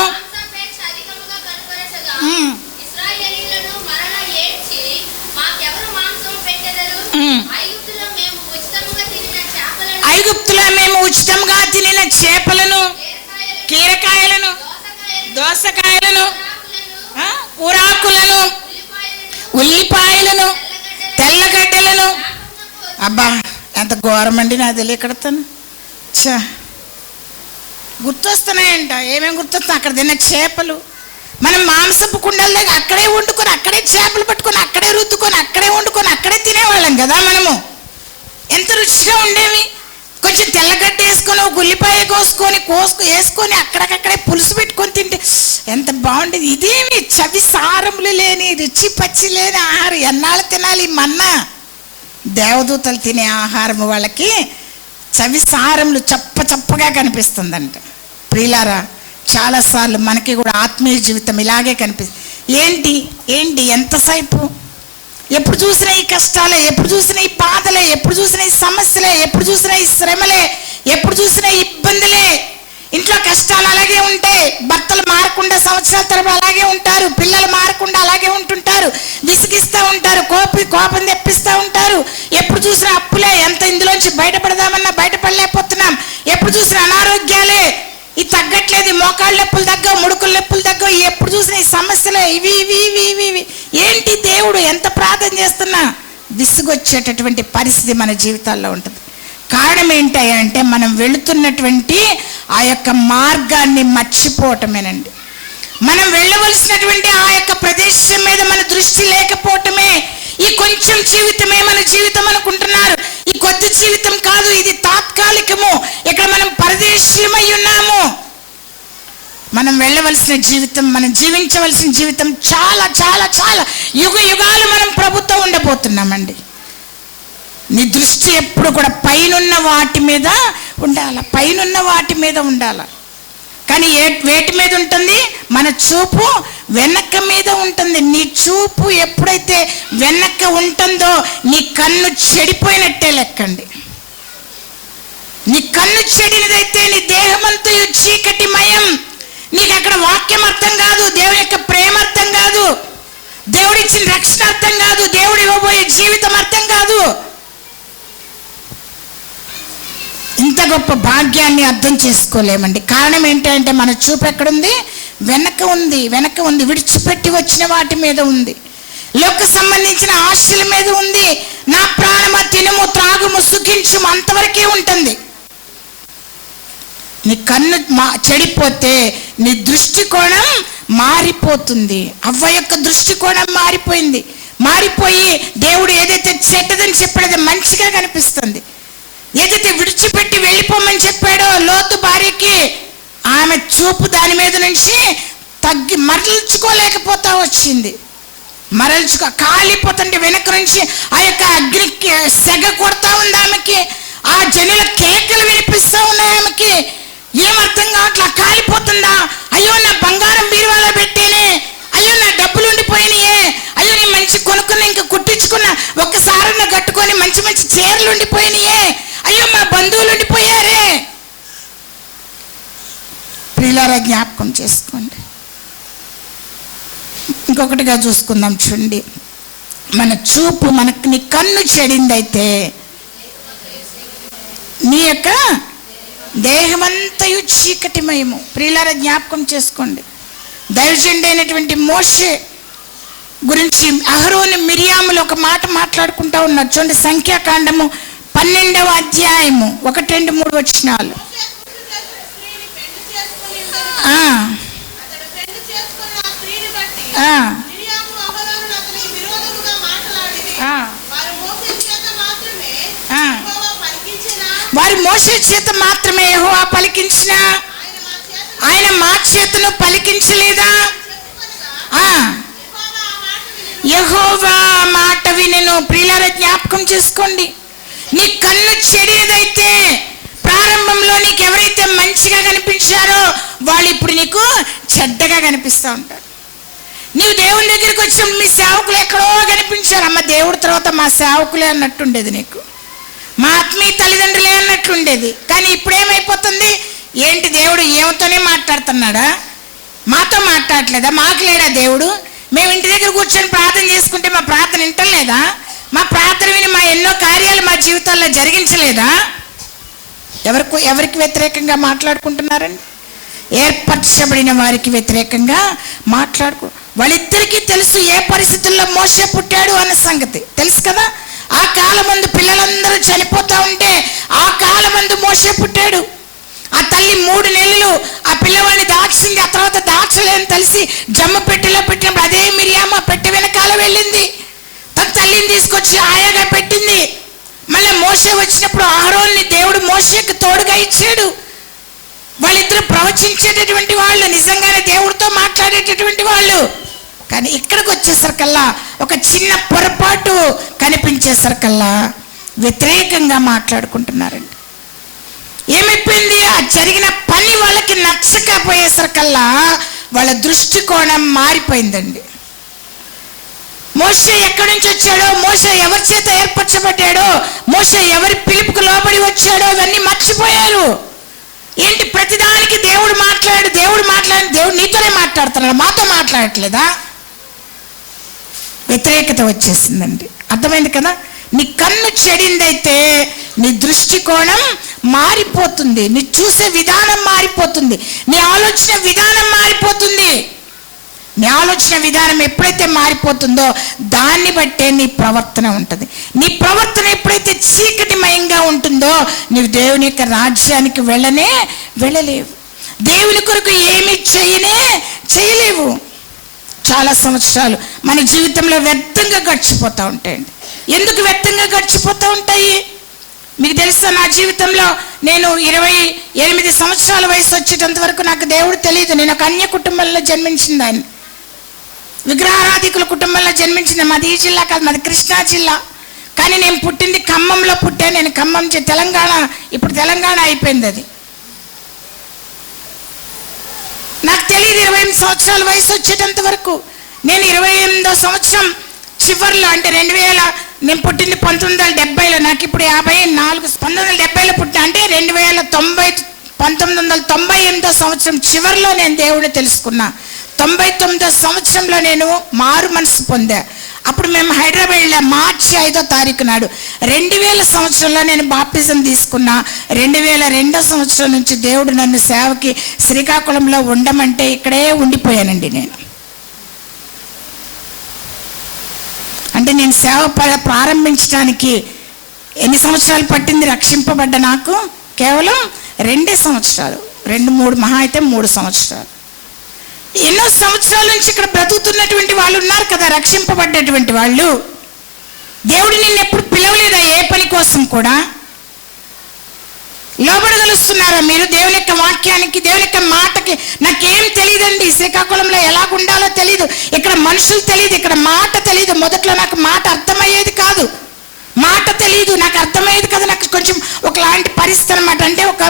ఐగుప్తులో మేము ఉచితంగా తినిన చేపలను, కీరకాయలను, దోసకాయలను, కూరాకులను, ఉల్లిపాయలను, తెల్లగడ్డలను. అబ్బా ఎంత ఘోరమండి, నా తెలియకడతాను. చా గుర్తొస్తున్నాయంట. ఏమేమి గుర్తొస్తున్నాయి? అక్కడ తిన్న చేపలు. మనం మాంసపు కుండల దగ్గర అక్కడే వండుకొని, అక్కడే చేపలు పట్టుకొని, అక్కడే రుద్దుకొని, అక్కడే వండుకొని, అక్కడే తినేవాళ్ళం కదా మనము. ఎంత రుచిగా ఉండేవి. కొంచెం తెల్లగడ్డ వేసుకొని, ఒక ఉల్లిపాయ వేసుకొని అక్కడికక్కడే పులుసు పెట్టుకొని తింటే ఎంత బాగుండేది. ఇదేమి చవి సారములు లేని, రుచి పచ్చి లేని ఆహారం ఎన్నాళ్ళు తినాలి? మన్నా దేవదూతలు తినే ఆహారం వాళ్ళకి చవి సారములు చప్పగా కనిపిస్తుందంట. ప్రియులారా, చాలాసార్లు మనకి కూడా ఆత్మీయ జీవితం ఇలాగే కనిపిస్తుంది. ఏంటి ఎంతసేపు ఎప్పుడు చూసినా ఈ కష్టాలే, ఎప్పుడు చూసినా ఈ బాధలే, ఎప్పుడు చూసినా ఈ సమస్యలే, ఎప్పుడు చూసినా ఈ శ్రమలే, ఎప్పుడు చూసినా ఇబ్బందులే. ఇంట్లో కష్టాలు అలాగే ఉంటాయి. భర్తలు మారకుండా సంవత్సరాల తరబడి అలాగే ఉంటారు. పిల్లలు మారకుండా అలాగే ఉంటుంటారు. విసిగిస్తూ ఉంటారు, కోపం తెప్పిస్తూ ఉంటారు. ఎప్పుడు చూసినా అప్పులే. ఎంత ఇందులోంచి బయటపడదామన్నా బయటపడలేకపోతున్నాం. ఎప్పుడు చూసినా అనారోగ్యాలే. ఇది తగ్గట్లేదు. మోకాళ్ళ నొప్పులు తగ్గవు, ముడుకుల నొప్పులు తగ్గవు. ఎప్పుడు చూసినా ఈ సమస్యలే. ఇవి ఏంటి? దేవుడు ఎంత ప్రార్థన చేస్తున్నా విసుగొచ్చేటటువంటి పరిస్థితి మన జీవితాల్లో ఉంటుంది. కారణం ఏంటంటే మనం వెళుతున్నటువంటి ఆ యొక్క మార్గాన్ని మర్చిపోవటమేనండి. మనం వెళ్ళవలసినటువంటి ఆ యొక్క ప్రదేశం మీద మన దృష్టి లేకపోవటమే. ఈ కొంచెం జీవితమే మన జీవితం అనుకుంటున్నారు. ఈ కొద్ది జీవితం కాదు, ఇది తాత్కాలికము. ఇక్కడ మనం పరదేశీయమై ఉన్నాము. మనం వెళ్ళవలసిన జీవితం, మనం జీవించవలసిన జీవితం చాలా చాలా చాలా యుగాలు మనం ప్రభుత్వం ఉండబోతున్నామండి. నీ దృష్టి ఎప్పుడు కూడా పైనున్న వాటి మీద ఉండాలి. కానీ వేటి మీద ఉంటుంది? మన చూపు వెనక మీద ఉంటుంది. నీ చూపు ఎప్పుడైతే వెనక ఉంటుందో నీ కన్ను చెడిపోయినట్టే లెక్కండి. నీ కన్ను చెడినదైతే నీ దేహమంతయు చీకటిమయం. నీకు అక్కడ వాక్యం అర్థం కాదు, దేవుడి యొక్క ప్రేమ అర్థం కాదు, దేవుడిచ్చిన రక్షణ అర్థం కాదు, దేవుడు ఇవ్వబోయే జీవితం అర్థం కాదు. ఇంత గొప్ప భాగ్యాన్ని అర్థం చేసుకోలేమండి. కారణం ఏంటంటే మన చూపు ఎక్కడుంది? వెనక ఉంది. విడిచిపెట్టి వచ్చిన వాటి మీద ఉంది. లోక సంబంధించిన ఆశల మీద ఉంది. నా ప్రాణమ తినుము, త్రాగుము, సుఖించుము, అంతవరకే ఉంటుంది. నీ కన్ను చెడిపోతే నీ దృష్టికోణం మారిపోతుంది. అవ్వ యొక్క దృష్టికోణం మారిపోయి దేవుడు ఏదైతే చెడ్డదని చెప్పాడో అది మంచిగా కనిపిస్తుంది. ఏదైతే విడిచిపెట్టి వెళ్ళిపోమని చెప్పాడో లోతు భార్యకి, ఆమె చూపు దాని మీద నుంచి మరల్చుకోలేకపోతా వచ్చింది. కాలిపోతుంటే వెనక నుంచి ఆ యొక్క అగ్నికి సెగ కొడతా ఉంది ఆమెకి. ఆ జనుల కేకలు వినిపిస్తూ ఉన్నాయి ఆమెకి. ఏమర్థం కావట్లా, కాలిపోతుందా? అయ్యో నా బంగారం బీరువాలో పెట్టేనే, అయ్యో నా డబ్బులు ఉండిపోయినాయే, అయ్యో నేను మంచి కొనుక్కున్న ఇంకా కుట్టించుకున్న ఒక్కసారి కట్టుకొని మంచి మంచి చీరలు ఉండిపోయినాయే, అయ్యో మా బంధువులు ఉండిపోయారే. ప్రియులారా, జ్ఞాపకం చేసుకోండి. ఇంకొకటిగా చూసుకుందాం. చూడండి, మన చూపు నీ కన్ను చెడిందైతే నీ యొక్క దేహమంతయు చీకటిమయము. ప్రియులారా, జ్ఞాపకం చేసుకోండి. దైవజనుడు అయినటువంటి మోషే గురించి అహరోను మిరియాములు ఒక మాట మాట్లాడుకుంటా ఉన్నారు. చూడండి, సంఖ్యాకాండము 12వ అధ్యాయము 1, 2, 3 వచనాలు. వారి మోషే చేత మాత్రమే యెహోవా పలికించిన, ఆయన మా చేతను పలికించలేదా? యెహోవా మాట వినెను. ప్రియులారా, జ్ఞాపకం చేసుకోండి. నీ కన్ను చెడినదైతే ప్రారంభంలో నీకు ఎవరైతే మంచిగా కనిపించారో వాళ్ళు ఇప్పుడు నీకు చెడ్డగా కనిపిస్తూ ఉంటారు. నీవు దేవుని దగ్గరికి వచ్చిన మీ సేవకులు ఎక్కడో కనిపించారు. అమ్మ, దేవుడి తర్వాత మా సేవకులే అన్నట్టుండేది, నీకు మా ఆత్మీయ తల్లిదండ్రులే అన్నట్లుండేది. కానీ ఇప్పుడు ఏమైపోతుంది? ఏంటి, దేవుడు ఏమతోనే మాట్లాడుతున్నాడా? మాతో మాట్లాడట్లేదా? మాకు లేడా దేవుడు? మేము ఇంటి దగ్గర కూర్చొని ప్రార్థన చేసుకుంటే మా ప్రార్థన వింటలేదా? మా ప్రార్థన విని మా ఎన్నో కార్యాలు మా జీవితాల్లో జరిగించలేదా? ఎవరికి వ్యతిరేకంగా మాట్లాడుకుంటున్నారండి? ఏర్పరచబడిన వారికి వ్యతిరేకంగా వాళ్ళిద్దరికీ తెలుసు ఏ పరిస్థితుల్లో మోషే పుట్టాడు అన్న సంగతి తెలుసు కదా. ఆ కాలమందు పిల్లలందరూ చనిపోతా ఉంటే ఆ కాలమందు మోషే పుట్టాడు. ఆ తల్లి 3 నెలలు ఆ పిల్లవాడిని దాచింది. ఆ తర్వాత దాచలేని తెలిసి జమ్మ పెట్టెలో పెట్టినప్పుడు అదే మిరియామ పెట్టె వెనకాల వెళ్ళింది. తన తల్లిని తీసుకొచ్చి ఆయాగా పెట్టింది. మళ్ళీ మోషే వచ్చినప్పుడు అహరోన్ని దేవుడు మోషేకి తోడుగా ఇచ్చాడు. వాళ్ళిద్దరు ప్రవచించేటటువంటి వాళ్ళు, నిజంగానే దేవుడితో మాట్లాడేటటువంటి వాళ్ళు. కానీ ఇక్కడికి వచ్చేసరికల్లా ఒక చిన్న పొరపాటు కనిపించేసరికల్లా వ్యతిరేకంగా మాట్లాడుకుంటున్నారండి. ఏమైపోయింది? ఆ జరిగిన పని వాళ్ళకి నచ్చకపోయేసరికల్లా వాళ్ళ దృష్టికోణం మారిపోయిందండి. మోషే ఎక్కడి నుంచి వచ్చాడో, మోషే ఎవరి చేత ఏర్పరచబడ్డాడో, మోషే ఎవరి పిలుపుకు లోబడి వచ్చాడో అవన్నీ మర్చిపోయారు. ఏంటి ప్రతిదానికి దేవుడు దేవుడు నీతోనే మాట్లాడుతున్నాడు, మాతో మాట్లాడట్లేదా? వ్యతిరేకత వచ్చేసిందండి. అర్థమైంది కదా. నీ కన్ను చెడిందైతే నీ దృష్టికోణం మారిపోతుంది, నీ చూసే విధానం మారిపోతుంది, నీ ఆలోచన విధానం మారిపోతుంది. నీ ఆలోచన విధానం ఎప్పుడైతే మారిపోతుందో దాన్ని బట్టే నీ ప్రవర్తన ఉంటుంది. నీ ప్రవర్తన ఎప్పుడైతే చీకటిమయంగా ఉంటుందో నీవు దేవుని యొక్క రాజ్యానికి వెళ్ళలేవు. దేవుని కొరకు ఏమి చేయలేవు. చాలా సంవత్సరాలు మన జీవితంలో వ్యర్థంగా గడిచిపోతూ ఉంటాయండి. ఎందుకు వ్యర్థంగా గడిచిపోతూ ఉంటాయి? మీకు తెలుసా, నా జీవితంలో నేను 28 సంవత్సరాల వయసు వచ్చేటంత వరకు నాకు దేవుడు తెలియదు. నేను ఒక అన్య కుటుంబంలో జన్మించిన దాన్ని, విగ్రహారాధికుల కుటుంబంలో జన్మించిన. మాది ఈ జిల్లా కాదు, మాది కృష్ణా జిల్లా. కానీ నేను పుట్టింది ఖమ్మంలో పుట్టాను. నేను ఖమ్మం తెలంగాణ, ఇప్పుడు తెలంగాణ అయిపోయింది అది. నాకు తెలియదు 28 సంవత్సరాల వయసు వచ్చేటంత వరకు. నేను 28వ సంవత్సరం చివరిలో, అంటే 2000, నేను పుట్టింది 1970లో, నాకు ఇప్పుడు 54. 1970లో పుట్టిన అంటే 1998వ సంవత్సరం చివరిలో నేను దేవుడిని తెలుసుకున్నా. 99వ సంవత్సరంలో నేను మారు మనసు పొందా. అప్పుడు మేము హైదరాబాద్ వెళ్ళాం మార్చి 5వ తారీఖు నాడు. 2000 సంవత్సరంలో నేను బాప్టిజం తీసుకున్నా. 2002వ సంవత్సరం నుంచి దేవుడు నన్ను సేవకి శ్రీకాకుళంలో ఉండమంటే ఇక్కడే ఉండిపోయానండి. నేను సేవ ప్రారంభించడానికి ఎన్ని సంవత్సరాలు పట్టింది? రక్షింపబడ్డ నాకు కేవలం 2 సంవత్సరాలు, 2-3 మహా అయితే 3 సంవత్సరాలు. ఎన్నో సంవత్సరాల నుంచి ఇక్కడ బ్రతుకుతున్నటువంటి వాళ్ళు ఉన్నారు కదా, రక్షింపబడ్డటువంటి వాళ్ళు. దేవుడు నిన్ను ఎప్పుడు పిలవలేదా ఏ పని కోసం కూడా? లోబడగలుస్తున్నారా మీరు దేవుని యొక్క వాక్యానికి, దేవుని యొక్క మాటకి? నాకేం తెలియదండి, శ్రీకాకుళంలో ఎలాగుండాలో తెలియదు, ఇక్కడ మనుషులు తెలియదు, ఇక్కడ మాట తెలియదు. మొదట్లో నాకు మాట అర్థమయ్యేది కాదు, మాట తెలియదు, నాకు అర్థమయ్యేది కదా. నాకు కొంచెం ఒకలాంటి పరిస్థితి అనమాట. అంటే ఒక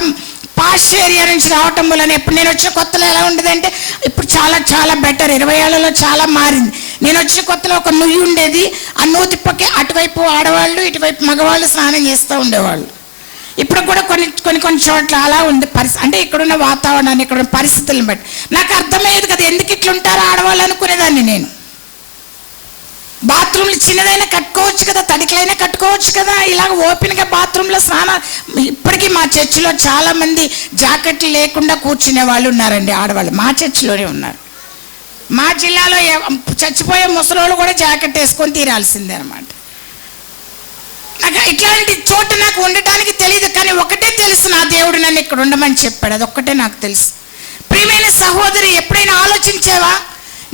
పాష్ ఏరియా నుంచి రావటం వల్ల ఎప్పుడు నేను వచ్చిన కొత్తలో ఎలా ఉండేది అంటే ఇప్పుడు చాలా చాలా బెటర్. 20 ఏళ్లలో చాలా మారింది. నేను వచ్చిన కొత్తలో ఒక నుయ్యి ఉండేది. ఆ నూతి పక్కే అటువైపు ఆడవాళ్ళు, ఇటువైపు మగవాళ్ళు స్నానం చేస్తూ ఉండేవాళ్ళు. ఇప్పుడు కూడా కొన్ని చోట్ల అలా ఉంది పరిస్థితి. అంటే ఇక్కడున్న వాతావరణాన్ని, ఇక్కడున్న పరిస్థితులను బట్టి నాకు అర్థమయ్యేది కదా ఎందుకు ఇట్లుంటారో ఆడవాళ్ళు అనుకునేదాన్ని నేను. బాత్రూమ్లు చిన్నదైనా కట్టుకోవచ్చు కదా, తడికలైనా కట్టుకోవచ్చు కదా, ఇలాగ ఓపెన్గా బాత్రూంలో స్నానం. ఇప్పటికీ మా చర్చిలో చాలామంది జాకెట్లు లేకుండా కూర్చునే వాళ్ళు ఉన్నారండి, ఆడవాళ్ళు మా చర్చిలోనే ఉన్నారు. మా జిల్లాలో చచ్చిపోయే ముసలోళ్ళు కూడా జాకెట్ వేసుకొని తీరాల్సిందే అనమాట. నాకు ఇట్లాంటి చోట నాకు ఉండటానికి తెలియదు, కానీ ఒకటే తెలుసు, నా దేవుడు నన్ను ఇక్కడ ఉండమని చెప్పాడు. అదొక్కటే నాకు తెలుసు. ప్రియమైన సహోదరి, ఎప్పుడైనా ఆలోచించావా?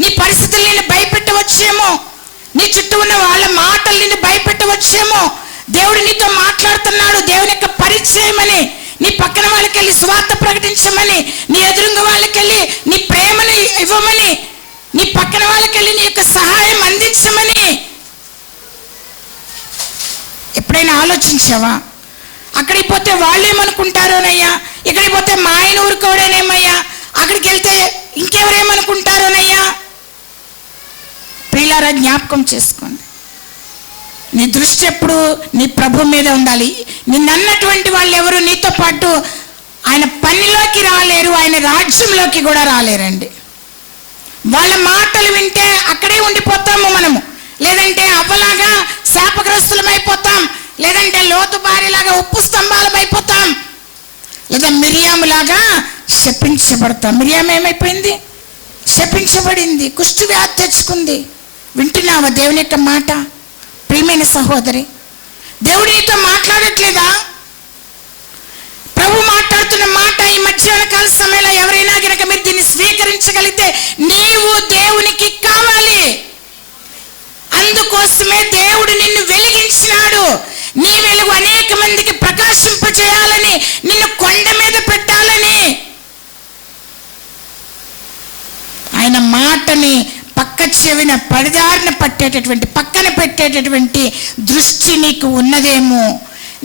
నీ పరిస్థితులు నిన్ను భయపెట్టవచ్చేమో, నీ చుట్టూ ఉన్న వాళ్ళ మాటలు నిన్ను భయపెట్టవచ్చేమో. దేవుడు నీతో మాట్లాడుతున్నాడు, దేవుని యొక్క పరిచయమని, నీ పక్కన వాళ్ళకి వెళ్ళి సువార్త ప్రకటించమని, నీ ఎదురుంగ వాళ్ళకి వెళ్ళి నీ ప్రేమని ఇవ్వమని, నీ పక్కన వాళ్ళకి వెళ్ళి నీ యొక్క సహాయం అందించమని ఎప్పుడైనా ఆలోచించావా? అక్కడికి పోతే వాళ్ళు ఏమనుకుంటారోనయ్యా, ఇక్కడికి పోతే మా ఆయన ఊరుకోవడేనేమయ్యా, అక్కడికి వెళ్తే ఇంకెవరేమనుకుంటారోనయ్యా. ప్రియులారా, జ్ఞాపకం చేసుకోండి, నీ దృష్టి ఎప్పుడు నీ ప్రభు మీద ఉండాలి. నిన్నన్నటువంటి వాళ్ళు ఎవరు నీతో పాటు ఆయన పనిలోకి రాలేరు, ఆయన రాజ్యంలోకి కూడా రాలేరండి. వాళ్ళ మాటలు వింటే అక్కడే ఉండిపోతాము మనము, లేదంటే అవ్వలాగా శాపగ్రస్తులం అయిపోతాం, లేదంటే లోతు భార్యలాగా ఉప్పు స్తంభాలం అయిపోతాం. లేదా మిరియాములాగా శపించబడతాం. మిరియాము ఏమైపోయింది? శపించబడింది, కుష్టు వ్యాధి తెచ్చుకుంది. వింటున్నావా దేవుని యొక్క మాట? ప్రియమైన సహోదరి, దేవుడు నీతో మాట్లాడట్లేదా? ప్రభు మాట్లాడుతున్న మాట ఈ మధ్యాహ్న కాల సమయంలో ఎవరైనా కనుక మీరు దీన్ని స్వీకరించగలిగితే నీవు దేవునికి కావాలి. అందుకోసమే దేవుడు నిన్ను వెలిగించినాడు. నీ వెలుగు అనేక మందికి ప్రకాశింపజేయాలని, నిన్ను కొండ మీద పెట్టాలని. ఆయన మాటని పక్క చెవిన పడిదారిన పట్టేటటువంటి, పక్కన పెట్టేటటువంటి దృష్టి నీకు ఉన్నదేమో.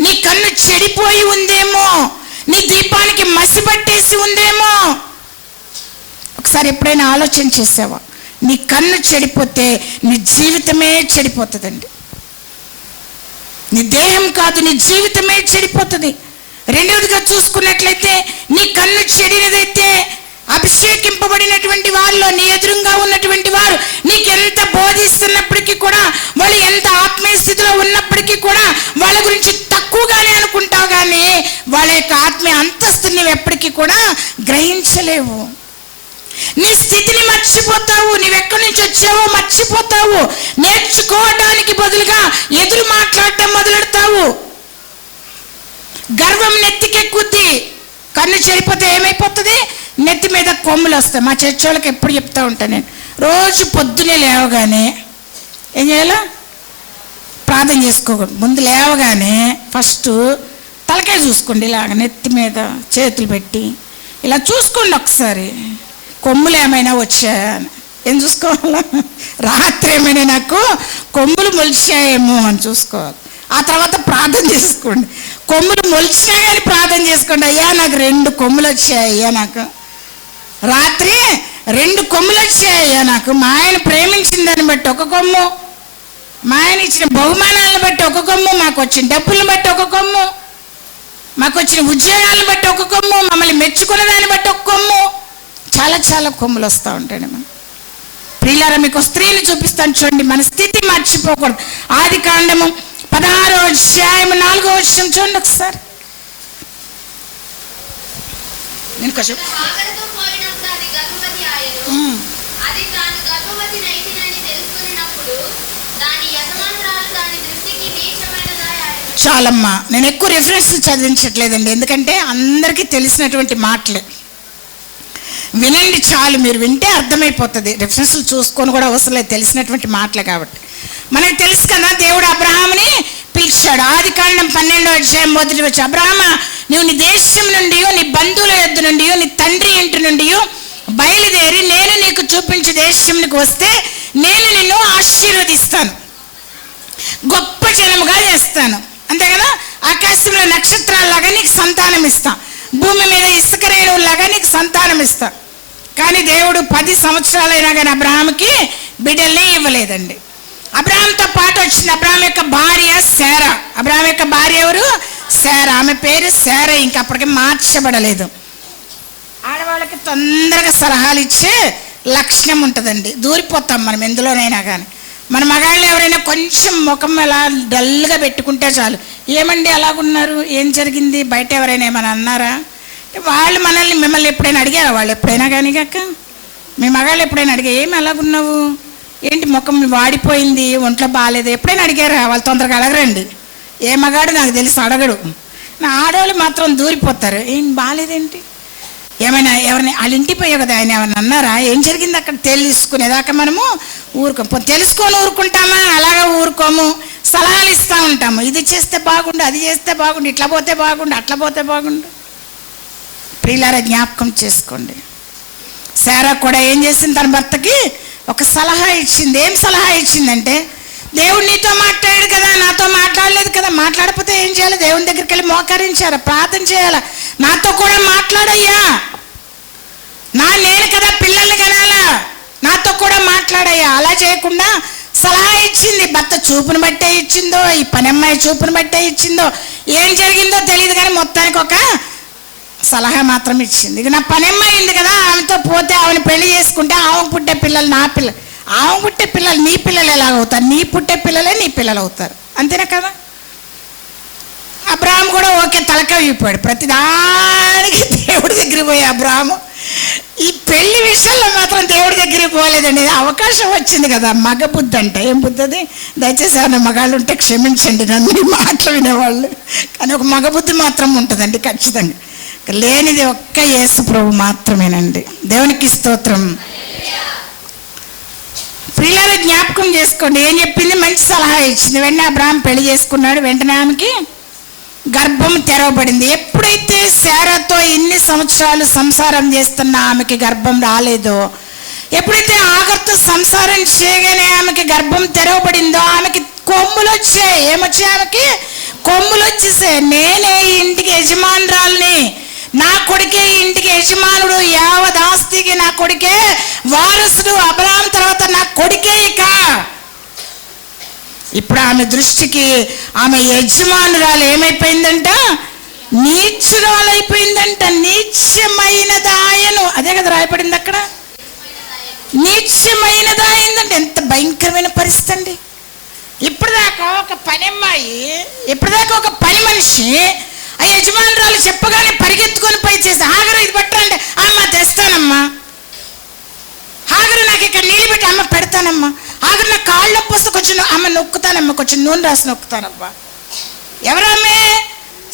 నీ కన్ను చెడిపోయి ఉందేమో, నీ దీపానికి మసి పట్టేసి ఉందేమో. ఒకసారి ఎప్పుడైనా ఆలోచన చేసావా? నీ కన్ను చెడిపోతే నీ జీవితమే చెడిపోతుందండి. నీ దేహం కాదు, నీ జీవితమే చెడిపోతుంది. రెండవదిగా చూసుకున్నట్లయితే నీ కన్ను చెడినదైతే అభిషేకింపబడినటువంటి వారిలో నీ ఎదురుగా ఉన్నటువంటి వారు నీకెంత బోధిస్తున్నప్పటికీ కూడా, వాళ్ళు ఎంత ఆత్మీయ స్థితిలో ఉన్నప్పటికీ కూడా వాళ్ళ గురించి తక్కువగానే అనుకుంటావు, కానీ వాళ్ళ యొక్క ఆత్మీయ అంతస్తుని నువ్వు ఎప్పటికీ కూడా గ్రహించలేవు. నీ స్థితిని మర్చిపోతావు, నీవెక్కడి నుంచి వచ్చావో మర్చిపోతావు. నేర్చుకోవడానికి బదులుగా ఎదురు మాట్లాడటం మొదలెడతావు. గర్వం నెత్తికెక్కుద్ది. కన్ను చెడిపోతే ఏమైపోతుంది? నెత్తి మీద కొమ్ములు వస్తాయి. మా చర్చ్ వాళ్ళకి ఎప్పుడు చెప్తా ఉంటాను నేను, రోజు పొద్దునే లేవగానే ఏం చేయాలో ప్రార్థన చేసుకోకూడదు. ముందు లేవగానే ఫస్ట్ తలకాయ చూసుకోండి, ఇలాగ నెత్తి మీద చేతులు పెట్టి ఇలా చూసుకోండి ఒకసారి, కొమ్ములు ఏమైనా వచ్చాయా అని. ఏం చూసుకోవాలా? రాత్రి ఏమైనా నాకు కొమ్ములు మొలిచాయేమో అని చూసుకోవాలి. ఆ తర్వాత ప్రార్థన చేసుకోండి. కొమ్ములు మొలిచినా కానీ ప్రార్థన చేసుకోండి. అయ్యా నాకు 2 కొమ్ములు వచ్చాయి, అయ్యా నాకు రాత్రి 2 కొమ్ములు వచ్చాయి, అయ్యా నాకు. మా ఆయన ప్రేమించిన దాన్ని బట్టి ఒక కొమ్ము, మా ఆయన ఇచ్చిన బహుమానాలను బట్టి ఒక కొమ్ము, మాకు వచ్చిన డబ్బులను బట్టి ఒక కొమ్ము, మాకు వచ్చిన ఉద్యోగాలను బట్టి ఒక కొమ్ము, మమ్మల్ని మెచ్చుకున్న దాన్ని బట్టి ఒక కొమ్ము. చాలా చాలా కొమ్ములు వస్తూ ఉంటాయి. మనం ప్రియులారా, మీకు స్త్రీని చూపిస్తాను చూడండి. మన స్థితి మర్చిపోకూడదు. ఆదికాండము 16వ అధ్యాయం 4వ వచనం చూడండి ఒకసారి. నేను కొంచెం చాలమ్మా, నేను ఎక్కువ రెఫరెన్స్ చదివించట్లేదండి, ఎందుకంటే అందరికీ తెలిసినటువంటి మాటలే. వినండి చాలు, మీరు వింటే అర్థమైపోతుంది. రెఫరెన్స్లు చూసుకొని కూడా అవసరం లేదు, తెలిసినటువంటి మాటలే కాబట్టి. మనకు తెలుసు కదా, దేవుడు అబ్రహాముని పిలిచాడు. ఆదికాండం 12వ అధ్యాయం 1వ వచనం, అబ్రహామా, నువ్వు నీ దేశం నుండి, నీ బంధువుల యొద్ద నుండి, నీ తండ్రి ఇంటి నుండి బయలుదేరి నేను నీకు చూపించే దేశంకి వస్తే నేను నిన్ను ఆశీర్వదిస్తాను, గొప్ప జనముగా చేస్తాను. అంతే కదా, ఆకాశంలో నక్షత్రాల్లాగా నీకు సంతానం ఇస్తా, భూమి మీద ఇసుక రేణువులాగా నీకు సంతానం ఇస్తా. కానీ దేవుడు 10 సంవత్సరాలైనా కానీ అబ్రహాముకి బిడ్డల్ని ఇవ్వలేదండి. అబ్రహాంతో పాటు వచ్చింది అబ్రహాం యొక్క భార్య శారా. అబ్రహాం యొక్క భార్య ఎవరు? శారా. ఆమె పేరు శారా, ఇంకా అప్పటికి మార్చబడలేదు. ఆడవాళ్ళకి తొందరగా సలహాలు ఇచ్చే లక్షణం ఉంటుందండి. దూరిపోతాం మనం ఎందులోనైనా కానీ. మన మగాళ్ళు ఎవరైనా కొంచెం ముఖం అలా డల్గా పెట్టుకుంటే చాలు, ఏమండి అలాగున్నారు, ఏం జరిగింది, బయట ఎవరైనా ఏమైనా అన్నారా? వాళ్ళు మిమ్మల్ని ఎప్పుడైనా అడిగారా? వాళ్ళు ఎప్పుడైనా కానీ కాక మీ మగాళ్ళు ఎప్పుడైనా అడిగా, ఏమి అలాగున్నావు, ఏంటి ముఖం వాడిపోయింది, ఒంట్లో బాగాలేదు, ఎప్పుడైనా అడిగారా? వాళ్ళు తొందరగా అడగరండి. ఏ మగాడు నాకు తెలిసి అడగడు. నా ఆడవాళ్ళు మాత్రం దూరిపోతారు, ఏం బాగాలేదేంటి, ఏమైనా ఎవరిని వాళ్ళ ఇంటికి పోయావు కదా, ఆయన ఏమైనా అన్నారా, ఏం జరిగింది అక్కడ తెలుసుకునేదాకా మనము తెలుసుకొని ఊరుకుంటామా? అలాగే ఊరుకోము, సలహాలు ఇస్తూ ఉంటాము. ఇది చేస్తే బాగుండు, అది చేస్తే బాగుండు, ఇట్లా పోతే బాగుండు, అట్లా పోతే బాగుండు. ప్రియులారా, జ్ఞాపకం చేసుకోండి. శారా కూడా ఏం చేసింది? తన భర్తకి ఒక సలహా ఇచ్చింది. ఏం సలహా ఇచ్చిందంటే, దేవుడు నీతో మాట్లాడాడు కదా, నాతో మాట్లాడలేదు కదా, మాట్లాడకపోతే ఏం చేయాలి? దేవుని దగ్గరికి వెళ్ళి మోకరించారా, ప్రార్థన చేయాలా, నాతో కూడా మాట్లాడయ్యా, నేను కదా పిల్లల్ని కనాలా, నాతో కూడా మాట్లాడయ్యా. అలా చేయకుండా సలహా ఇచ్చింది. భర్త చూపును బట్టే ఇచ్చిందో, ఈ పనమ్మాయి చూపును బట్టే ఇచ్చిందో, ఏం జరిగిందో తెలియదు, కానీ మొత్తానికి ఒక సలహా మాత్రం ఇచ్చింది. ఇక నా పనమ్మాయి ఉంది కదా, ఆమెతో పోతే ఆమెను పెళ్లి చేసుకుంటే ఆమె పుట్టే పిల్లలు నా పిల్లలు, ఆమె పుట్టే పిల్లలు నీ పిల్లలు ఎలాగవుతారు, నీ పుట్టే పిల్లలే నీ పిల్లలు అవుతారు, అంతేనా కదా? అబ్రాహాం కూడా ఓకే తలకవిపోయాడు. ప్రతిదానికి దేవుడి దగ్గరికి పోయి అబ్రాహాము ఈ పెళ్లి విషయంలో మాత్రం దేవుడి దగ్గరికి పోలేదండి. అవకాశం వచ్చింది కదా, మగ బుద్ధి అంటే ఏం బుద్ధి అది? దయచేసి ఏమైనా మగాళ్ళు ఉంటే క్షమించండి నన్ను, ఈ మాటలు వినేవాళ్ళు. కానీ ఒక మగ బుద్ధి మాత్రం ఉంటుందండి ఖచ్చితంగా. లేనిది ఒక్క యేసు ప్రభు మాత్రమేనండి. దేవునికి స్తోత్రం. ప్రియులారా జ్ఞాపకం చేసుకోండి, ఏం చెప్పింది? మంచి సలహా ఇచ్చింది. వెంటనే అబ్రాహాం పెళ్లి చేసుకున్నాడు. వెంటనే ఆమెకి గర్భం తెరవబడింది. ఎప్పుడైతే శారాతో ఇన్ని సంవత్సరాలు సంసారం చేస్తున్న ఆమెకి గర్భం రాలేదో, ఎప్పుడైతే ఆగర్తో సంసారం చేయగానే ఆమెకి గర్భం తెరవబడిందో, ఆమెకి కొమ్ములు వచ్చాయి. ఏమొచ్చాయి? ఆమెకి కొమ్ములు వచ్చేసాయి. నేనే ఈ ఇంటికి యజమానురాల్ని, నా కొడుకే ఈ ఇంటికి యజమానుడు, యావదాస్తికి నా కొడుకే వారసుడు, అబ్రాహాం తర్వాత నా కొడుకే. ఇక ఇప్పుడు ఆమె దృష్టికి ఆమె యజమానురాలు ఏమైపోయిందంట? నీచురాలైపోయిందంట. నీచమైనదాయను, అదే కదా రాయబడింది అక్కడ, నీచమైనదాయిందంటే. ఎంత భయంకరమైన పరిస్థితి అండి. ఇప్పటిదాకా ఒక పని అమ్మాయి, ఇప్పటిదాకా ఒక పని మనిషి ఆ యజమానురాలు చెప్పగానే పరిగెత్తుకొని పోయి చేసి, హాగరు ఇది పట్టండి, అమ్మ తెస్తానమ్మా, హాగరు నాకు ఇక్కడ నీళ్ళు పెట్టి అమ్మ పెడతానమ్మా, హాగరు నాకు కాళ్ళు నొప్పి వస్తే కొంచెం అమ్మ నొక్కుతానమ్మా, కొంచెం నూనె రాసి నొక్కుతానమ్మా. ఎవరమ్మే?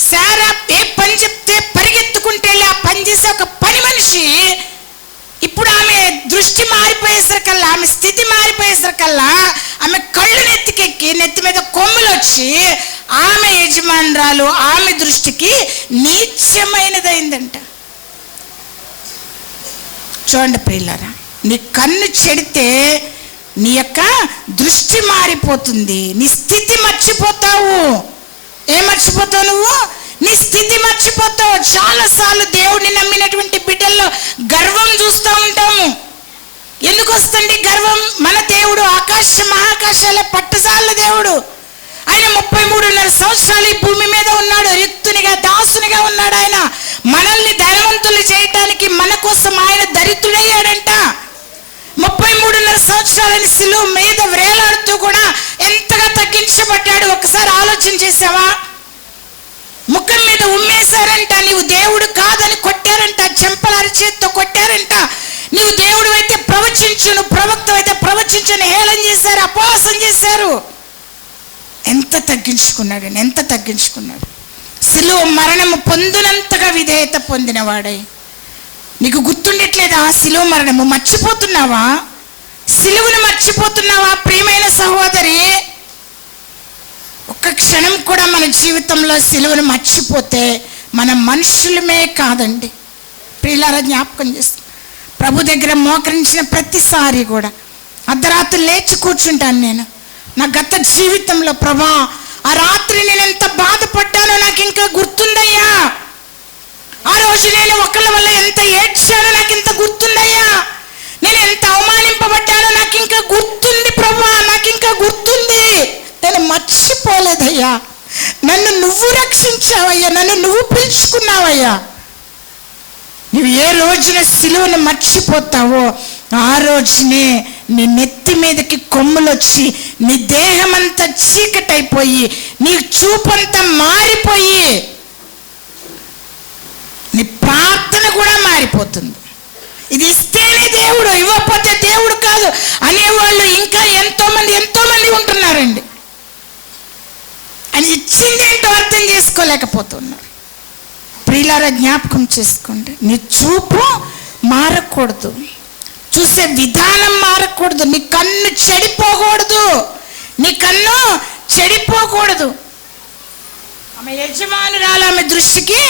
సారా ఏ పని చెప్తే పరిగెత్తుకుంటే వెళ్ళి ఆ పని చేసే ఒక పని మనిషి ఇప్పుడు ఆమె దృష్టి మారిపోయేసరికల్లా, ఆమె స్థితి మారిపోయేసరికల్లా ఆమె కళ్ళు నెత్తికెక్కి నెత్తి మీద కొమ్ములు వచ్చి ఆమె యజమానురాలు ఆమె దృష్టికి నీచమైనదైందంట. చూడండి ప్రియులారా, నీ కన్ను చెడితే నీ యొక్క దృష్టి మారిపోతుంది, నీ స్థితి మర్చిపోతావు. ఏం మర్చిపోతావు నువ్వు? నీ స్థితి మర్చిపోతావు. చాలాసార్లు దేవుడిని నమ్మినటువంటి బిడ్డల్లో గర్వం చూస్తూ ఉంటాము. ఎందుకు వస్తుంది గర్వం? మన దేవుడు ఆకాశ మహాకాశాల పట్టజాల దేవుడు. ఆయన 33.5 సంవత్సరాలు ఈ భూమి మీద ఉన్నాడు. రిక్తునిగా దాసునిగా ఉన్నాడు. ఆయన మనల్ని ధనవంతులు చేయటానికి మన కోసం ఆయన దరిద్రుడయ్యాడంట. 33.5 సంవత్సరాలని సిలువ మీద వేలాడుతూ కూడా ఎంతగా తగ్గించబడ్డాడు. ఒకసారి ఆలోచన చేసావా? ముఖం మీద ఉమ్మేశారంట, నీవు దేవుడు కాదని కొట్టారంట, చెంపల అరిచేత్తో కొట్టారంట. నీవు దేవుడు అయితే ప్రవచించు, నువ్వు ప్రవక్త అయితే ప్రవచించని హేళన చేశారు, అపహాసం చేశారు. ఎంత తగ్గించుకున్నాడు, ఎంత తగ్గించుకున్నాడు. సిలువ మరణము పొందినంతగా విధేయత పొందినవాడై. నీకు గుర్తుండట్లేదా సిలువ మరణము? మర్చిపోతున్నావా? సిలువను మర్చిపోతున్నావా? ప్రియమైన సహోదరి, ఒక్క క్షణం కూడా మన జీవితంలో సిలువను మర్చిపోతే మన మనుషులమే కాదండి. ప్రియులారా జ్ఞాపకం చేస్తాం, ప్రభు దగ్గర మోకరించిన ప్రతిసారి కూడా అర్ధరాత్రి లేచి కూర్చుంటాను నేను. నా గత జీవితంలో ప్రభా ఆ రాత్రి నేను ఎంత బాధపడ్డానో నాకు ఇంకా గుర్తుందయ్యా. ఆ రోజు నేను ఒకళ్ళ వల్ల ఎంత ఏడ్చానో నాకు ఇంత గుర్తుందయ్యా. నేను ఎంత అవమానింపబడ్డానో నాకు ఇంకా గుర్తుంది ప్రభా, నాకు ఇంకా గుర్తుంది. నేను మర్చిపోలేదయ్యా. నన్ను నువ్వు రక్షించావయ్యా, నన్ను నువ్వు పిలుచుకున్నావయ్యా. నువ్వు ఏ రోజున సిలువను మర్చిపోతావో ఆ రోజునే నీ నెత్తి మీదకి కొమ్ములు వచ్చి నీ దేహం అంతా చీకటైపోయి నీ చూపంతా మారిపోయి నీ ప్రార్థన కూడా మారిపోతుంది. ఇది ఇస్తేనే దేవుడు, ఇవ్వకపోతే దేవుడు కాదు అనేవాళ్ళు ఇంకా ఎంతో మంది ఉంటున్నారండి. అని ఇచ్చిందేంటో అర్థం చేసుకోలేకపోతున్నారు. ప్రియులారా జ్ఞాపకం చేసుకోండి, నీ చూపు మారకూడదు, చూసే విధానం మారకూడదు, నీ కన్ను చెడిపోకూడదు, నీ కన్ను చెడిపోకూడదు. ఆమె యజమానురాలు ఆమె దృష్టికి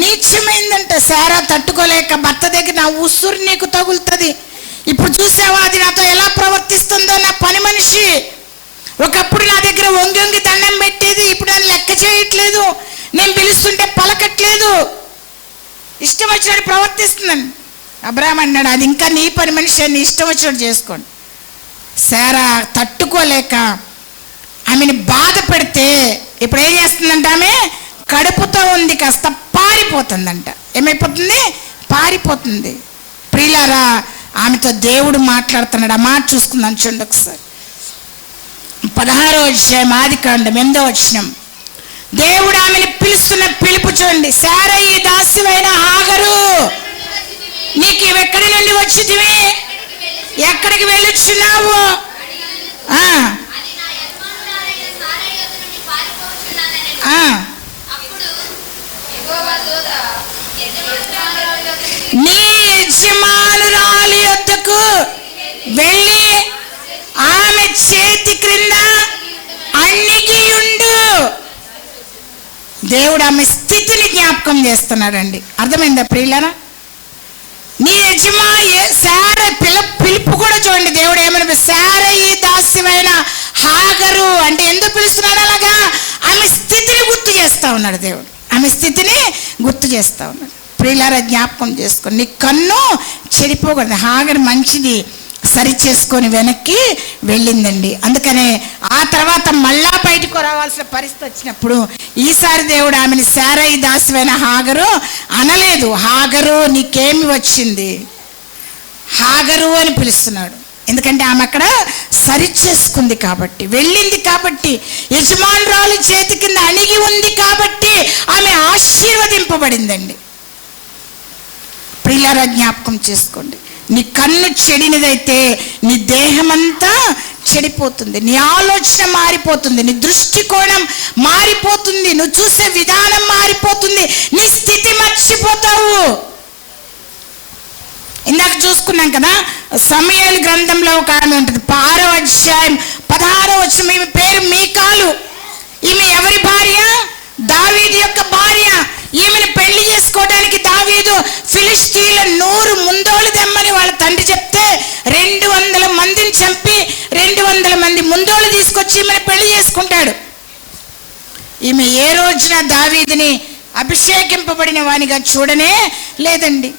నీచమైందంట. సారా తట్టుకోలేక భర్త దగ్గర నా ఉసురు నీకు తగులుతుంది, ఇప్పుడు చూసావా అది నాతో ఎలా ప్రవర్తిస్తుందో. నా పని మనిషి ఒకప్పుడు నా దగ్గర వంగి దండం పెట్టేది, ఇప్పుడు నన్ను లెక్క చేయట్లేదు, నేను పిలుస్తుంటే పలకట్లేదు, ఇష్టం వచ్చినట్టు ప్రవర్తిస్తున్నాను. అబ్రాహాం అన్నాడు, అది ఇంకా నీ పని మనిషి, నీ ఇష్టం వచ్చినట్టు చేసుకోండి. సారా తట్టుకోలేక ఆమెను బాధ పెడితే ఇప్పుడు ఏం చేస్తుందంట? ఆమె కడుపుతో ఉంది, కాస్త పారిపోతుందంట. ఏమైపోతుంది? పారిపోతుంది. ప్రియులారా ఆమెతో దేవుడు మాట్లాడుతున్నాడు. ఆ మాట చూసుకుందాం చూడండి ఒకసారి. 16వ అధ్యాయం ఆదికాండం 8వ వచనం. దేవుడు ఆమెను పిలుస్తున్న పిలుపు చూడండి. శారయి దాసివైన హాగరు, నీకు ఎక్కడి నుండి వచ్చితివి, ఎక్కడికి వెళ్ళొచ్చున్నావు? నీ యజమానురాలి యొద్దకు వెళ్ళి ఆమె చేతి క్రింద అణిగియుండు. దేవుడు ఆమె స్థితిని జ్ఞాపకం చేస్తున్నాడండి. అర్థమైందా ప్రియులారా? నీ శార పిలుపు కూడా చూడండి. దేవుడు ఏమన్నా శారయి దాస్యమైన హాగరు అంటే ఎందుకు పిలుస్తున్నాడు అలాగా? ఆమె స్థితిని గుర్తు చేస్తా ఉన్నాడు దేవుడు. ఆమె స్థితిని గుర్తు చేస్తా ఉన్నాడు. ప్రియులారా జ్ఞాపకం చేసుకోండి, నీ కన్ను చెడిపోకూడదు. హాగరు మంచిది సరి చేసుకొని వెనక్కి వెళ్ళిందండి. అందుకనే ఆ తర్వాత మళ్ళా బయటకు రావాల్సిన పరిస్థితి వచ్చినప్పుడు ఈసారి దేవుడు ఆమెను శారయి దాసివైన హాగరు అనలేదు. హాగరు నీకేమి వచ్చింది, హాగరు అని పిలుస్తున్నాడు. ఎందుకంటే ఆమె అక్కడ సరి చేసుకుంది కాబట్టి, వెళ్ళింది కాబట్టి, యజమానురాలు చేతి కింద అణిగి ఉంది కాబట్టి ఆమె ఆశీర్వదింపబడిందండి. ప్రియులారా జ్ఞాపకం చేసుకోండి, నీ కన్ను చెడినదైతే నీ దేహమంతా చెడిపోతుంది, నీ ఆలోచన మారిపోతుంది, నీ దృష్టికోణం మారిపోతుంది, నువ్వు చూసే విధానం మారిపోతుంది, నీ స్థితి మర్చిపోతావు. ఇందాక చూసుకున్నాం కదా, సమూయేలు గ్రంథంలో ఒక ఆమె ఉంటుంది, 6వ అధ్యాయం 16వ వచనం. ఈమె పేరు మీకాలు. ఈమె ఎవరి భార్య? దావీదు యొక్క భార్య. ఈమెను పెళ్లి చేసుకోవడానికి దావీదు ఫిలిష్తీయుల 100 ముందోలు తెమ్మని వాళ్ళ తండ్రి చెప్తే 200 మందిని చంపి 200 మంది ముందోలు తీసుకొచ్చి ఈమెను పెళ్లి చేసుకుంటాడు. ఈమె ఏ రోజున దావీదుని అభిషేకింపబడిన వానిగా చూడనే లేదండి.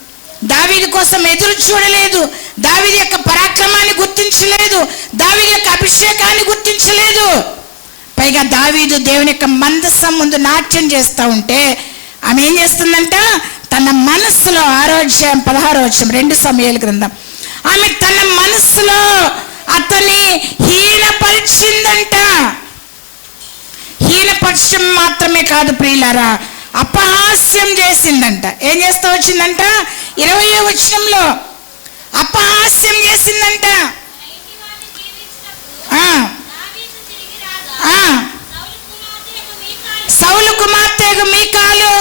దావీదు కోసం ఎదురు చూడలేదు, దావీదు యొక్క పరాక్రమాన్ని గుర్తించలేదు, దావీదు యొక్క అభిషేకాన్ని గుర్తించలేదు. పైగా దావీదు దేవుని యొక్క మందసం ముందు నాట్యం చేస్తూ ఉంటే ఆమె ఏం చేస్తుందంట, తన మనస్సులో 6వ అధ్యాయం 16వ వచనం 2 సమూయేలు గ్రంథం, ఆమె తన మనస్సులో అతని హీనపరిచిందంట. హీనపరచడం మాత్రమే కాదు ప్రియులారా, అపహాస్యం చేసిందంట. ఏం చేస్తూ వచ్చిందంట? 20వ వచనంలో అపహాస్యం చేసిందంట. సౌలు కుమార్తె మీకాలు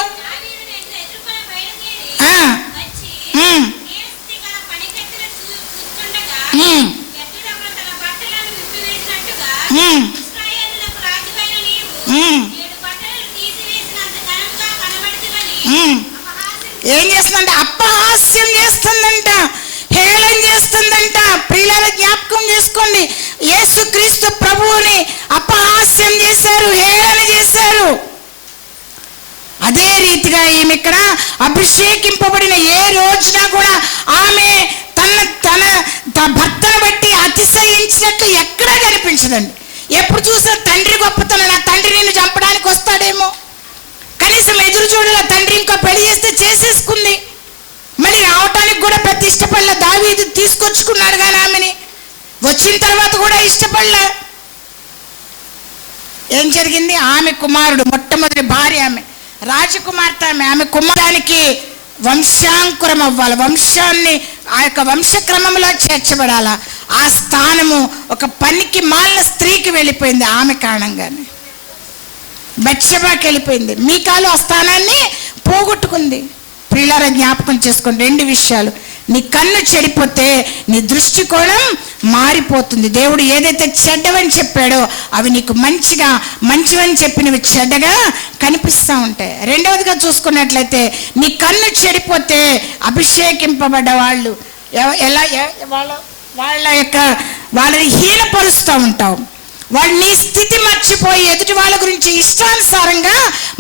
ఏం చేస్తుందంట? అపహాస్యం చేస్తుందంట, హేళన చేస్తుందంట. ప్రియులారా జ్ఞాపకం చేసుకోండి, యేసుక్రీస్తు ప్రభువుని అపహాస్యం చేశారు, హేళన చేశారు. అదే రీతిగా ఈమె ఇక్కడ అభిషేకింపబడిన ఏ రోజున కూడా ఆమె తన భర్తను బట్టి అతిశయించినట్లు ఎక్కడా కనిపించదండి. ఎప్పుడు చూసినా తండ్రి గొప్పతనం, నా తండ్రి నిన్ను చంపడానికి వస్తాడేమో, కనీసం ఎదురు చూడాల, తండ్రి ఇంకా పెళ్లి చేస్తే చేసేసుకుంది, మళ్ళీ రావటానికి కూడా పెద్ద ఇష్టపడలే. దావీదు తీసుకొచ్చుకున్నాడు కానీ ఆమెని, వచ్చిన తర్వాత కూడా ఇష్టపడలే. ఏం జరిగింది? ఆమె కుమారుడు, మొట్టమొదటి భార్య, ఆమె రాజకుమార్తె, ఆమె కుమారానికి వంశాంకురం అవ్వాలి, వంశాన్ని ఆ యొక్క వంశక్రమంలో చేర్చబడాలా. ఆ స్థానము ఒక పనికి మాలిన స్త్రీకి వెళ్ళిపోయింది ఆమె కారణంగానే. బత్షెబాకి వెళ్ళిపోయింది. మీకాలు ఆ స్థానాన్ని పోగొట్టుకుంది. ప్రియులారా జ్ఞాపకం చేసుకోండి 2 విషయాలు. నీ కన్ను చెడిపోతే నీ దృష్టికోణం మారిపోతుంది. దేవుడు ఏదైతే చెడ్డవని చెప్పాడో అవి నీకు మంచివని చెప్పినవి చెడ్డగా కనిపిస్తూ ఉంటాయి. రెండవదిగా చూసుకున్నట్లయితే నీ కన్ను చెడిపోతే అభిషేకింపబడ్డ వాళ్ళు వాళ్ళని హీనపరుస్తూ ఉంటావు. వాళ్ళు నీ స్థితి మర్చిపోయి ఎదుటి వాళ్ళ గురించి ఇష్టానుసారంగా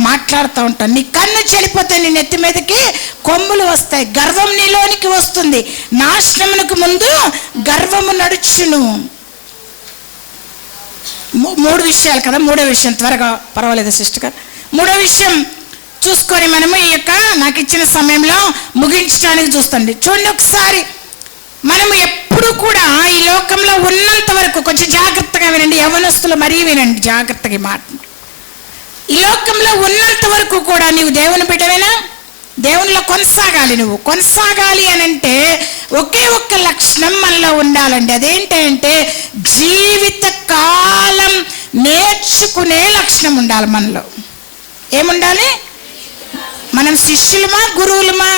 మాట్లాడుతూ ఉంటావు. నీ కన్ను చెడిపోతే నీ నెత్తి మీదకి కొమ్ములు వస్తాయి, గర్వం నీలోనికి వస్తుంది. నాశనమునకు ముందు గర్వము నడుచును. 3 విషయాలు కదా. 3వ విషయం త్వరగా, పర్వాలేదు సిస్టర్ గారు, 3వ విషయం చూసుకొని మనము ఈ యొక్క నాకు ఇచ్చిన సమయంలో ముగించడానికి చూస్తుంది. చూడండి ఒకసారి, మనము ఎప్పుడు కూడా ఈ లోకంలో ఉన్నంత వరకు కొంచెం జాగ్రత్తగా వినండి, యవ్వనస్తులు మరీ వినండి జాగ్రత్తగా మాట. ఈ లోకంలో ఉన్నంత వరకు కూడా నీవు దేవుని బిడ్డవేనా? దేవునిలో కొనసాగాలి. నువ్వు కొనసాగాలి అని అంటే ఒకే ఒక్క లక్షణం మనలో ఉండాలండి. అదేంటంటే జీవిత కాలం నేర్చుకునే లక్షణం ఉండాలి మనలో. ఏముండాలి? మనం శిష్యులమా గురువులమా?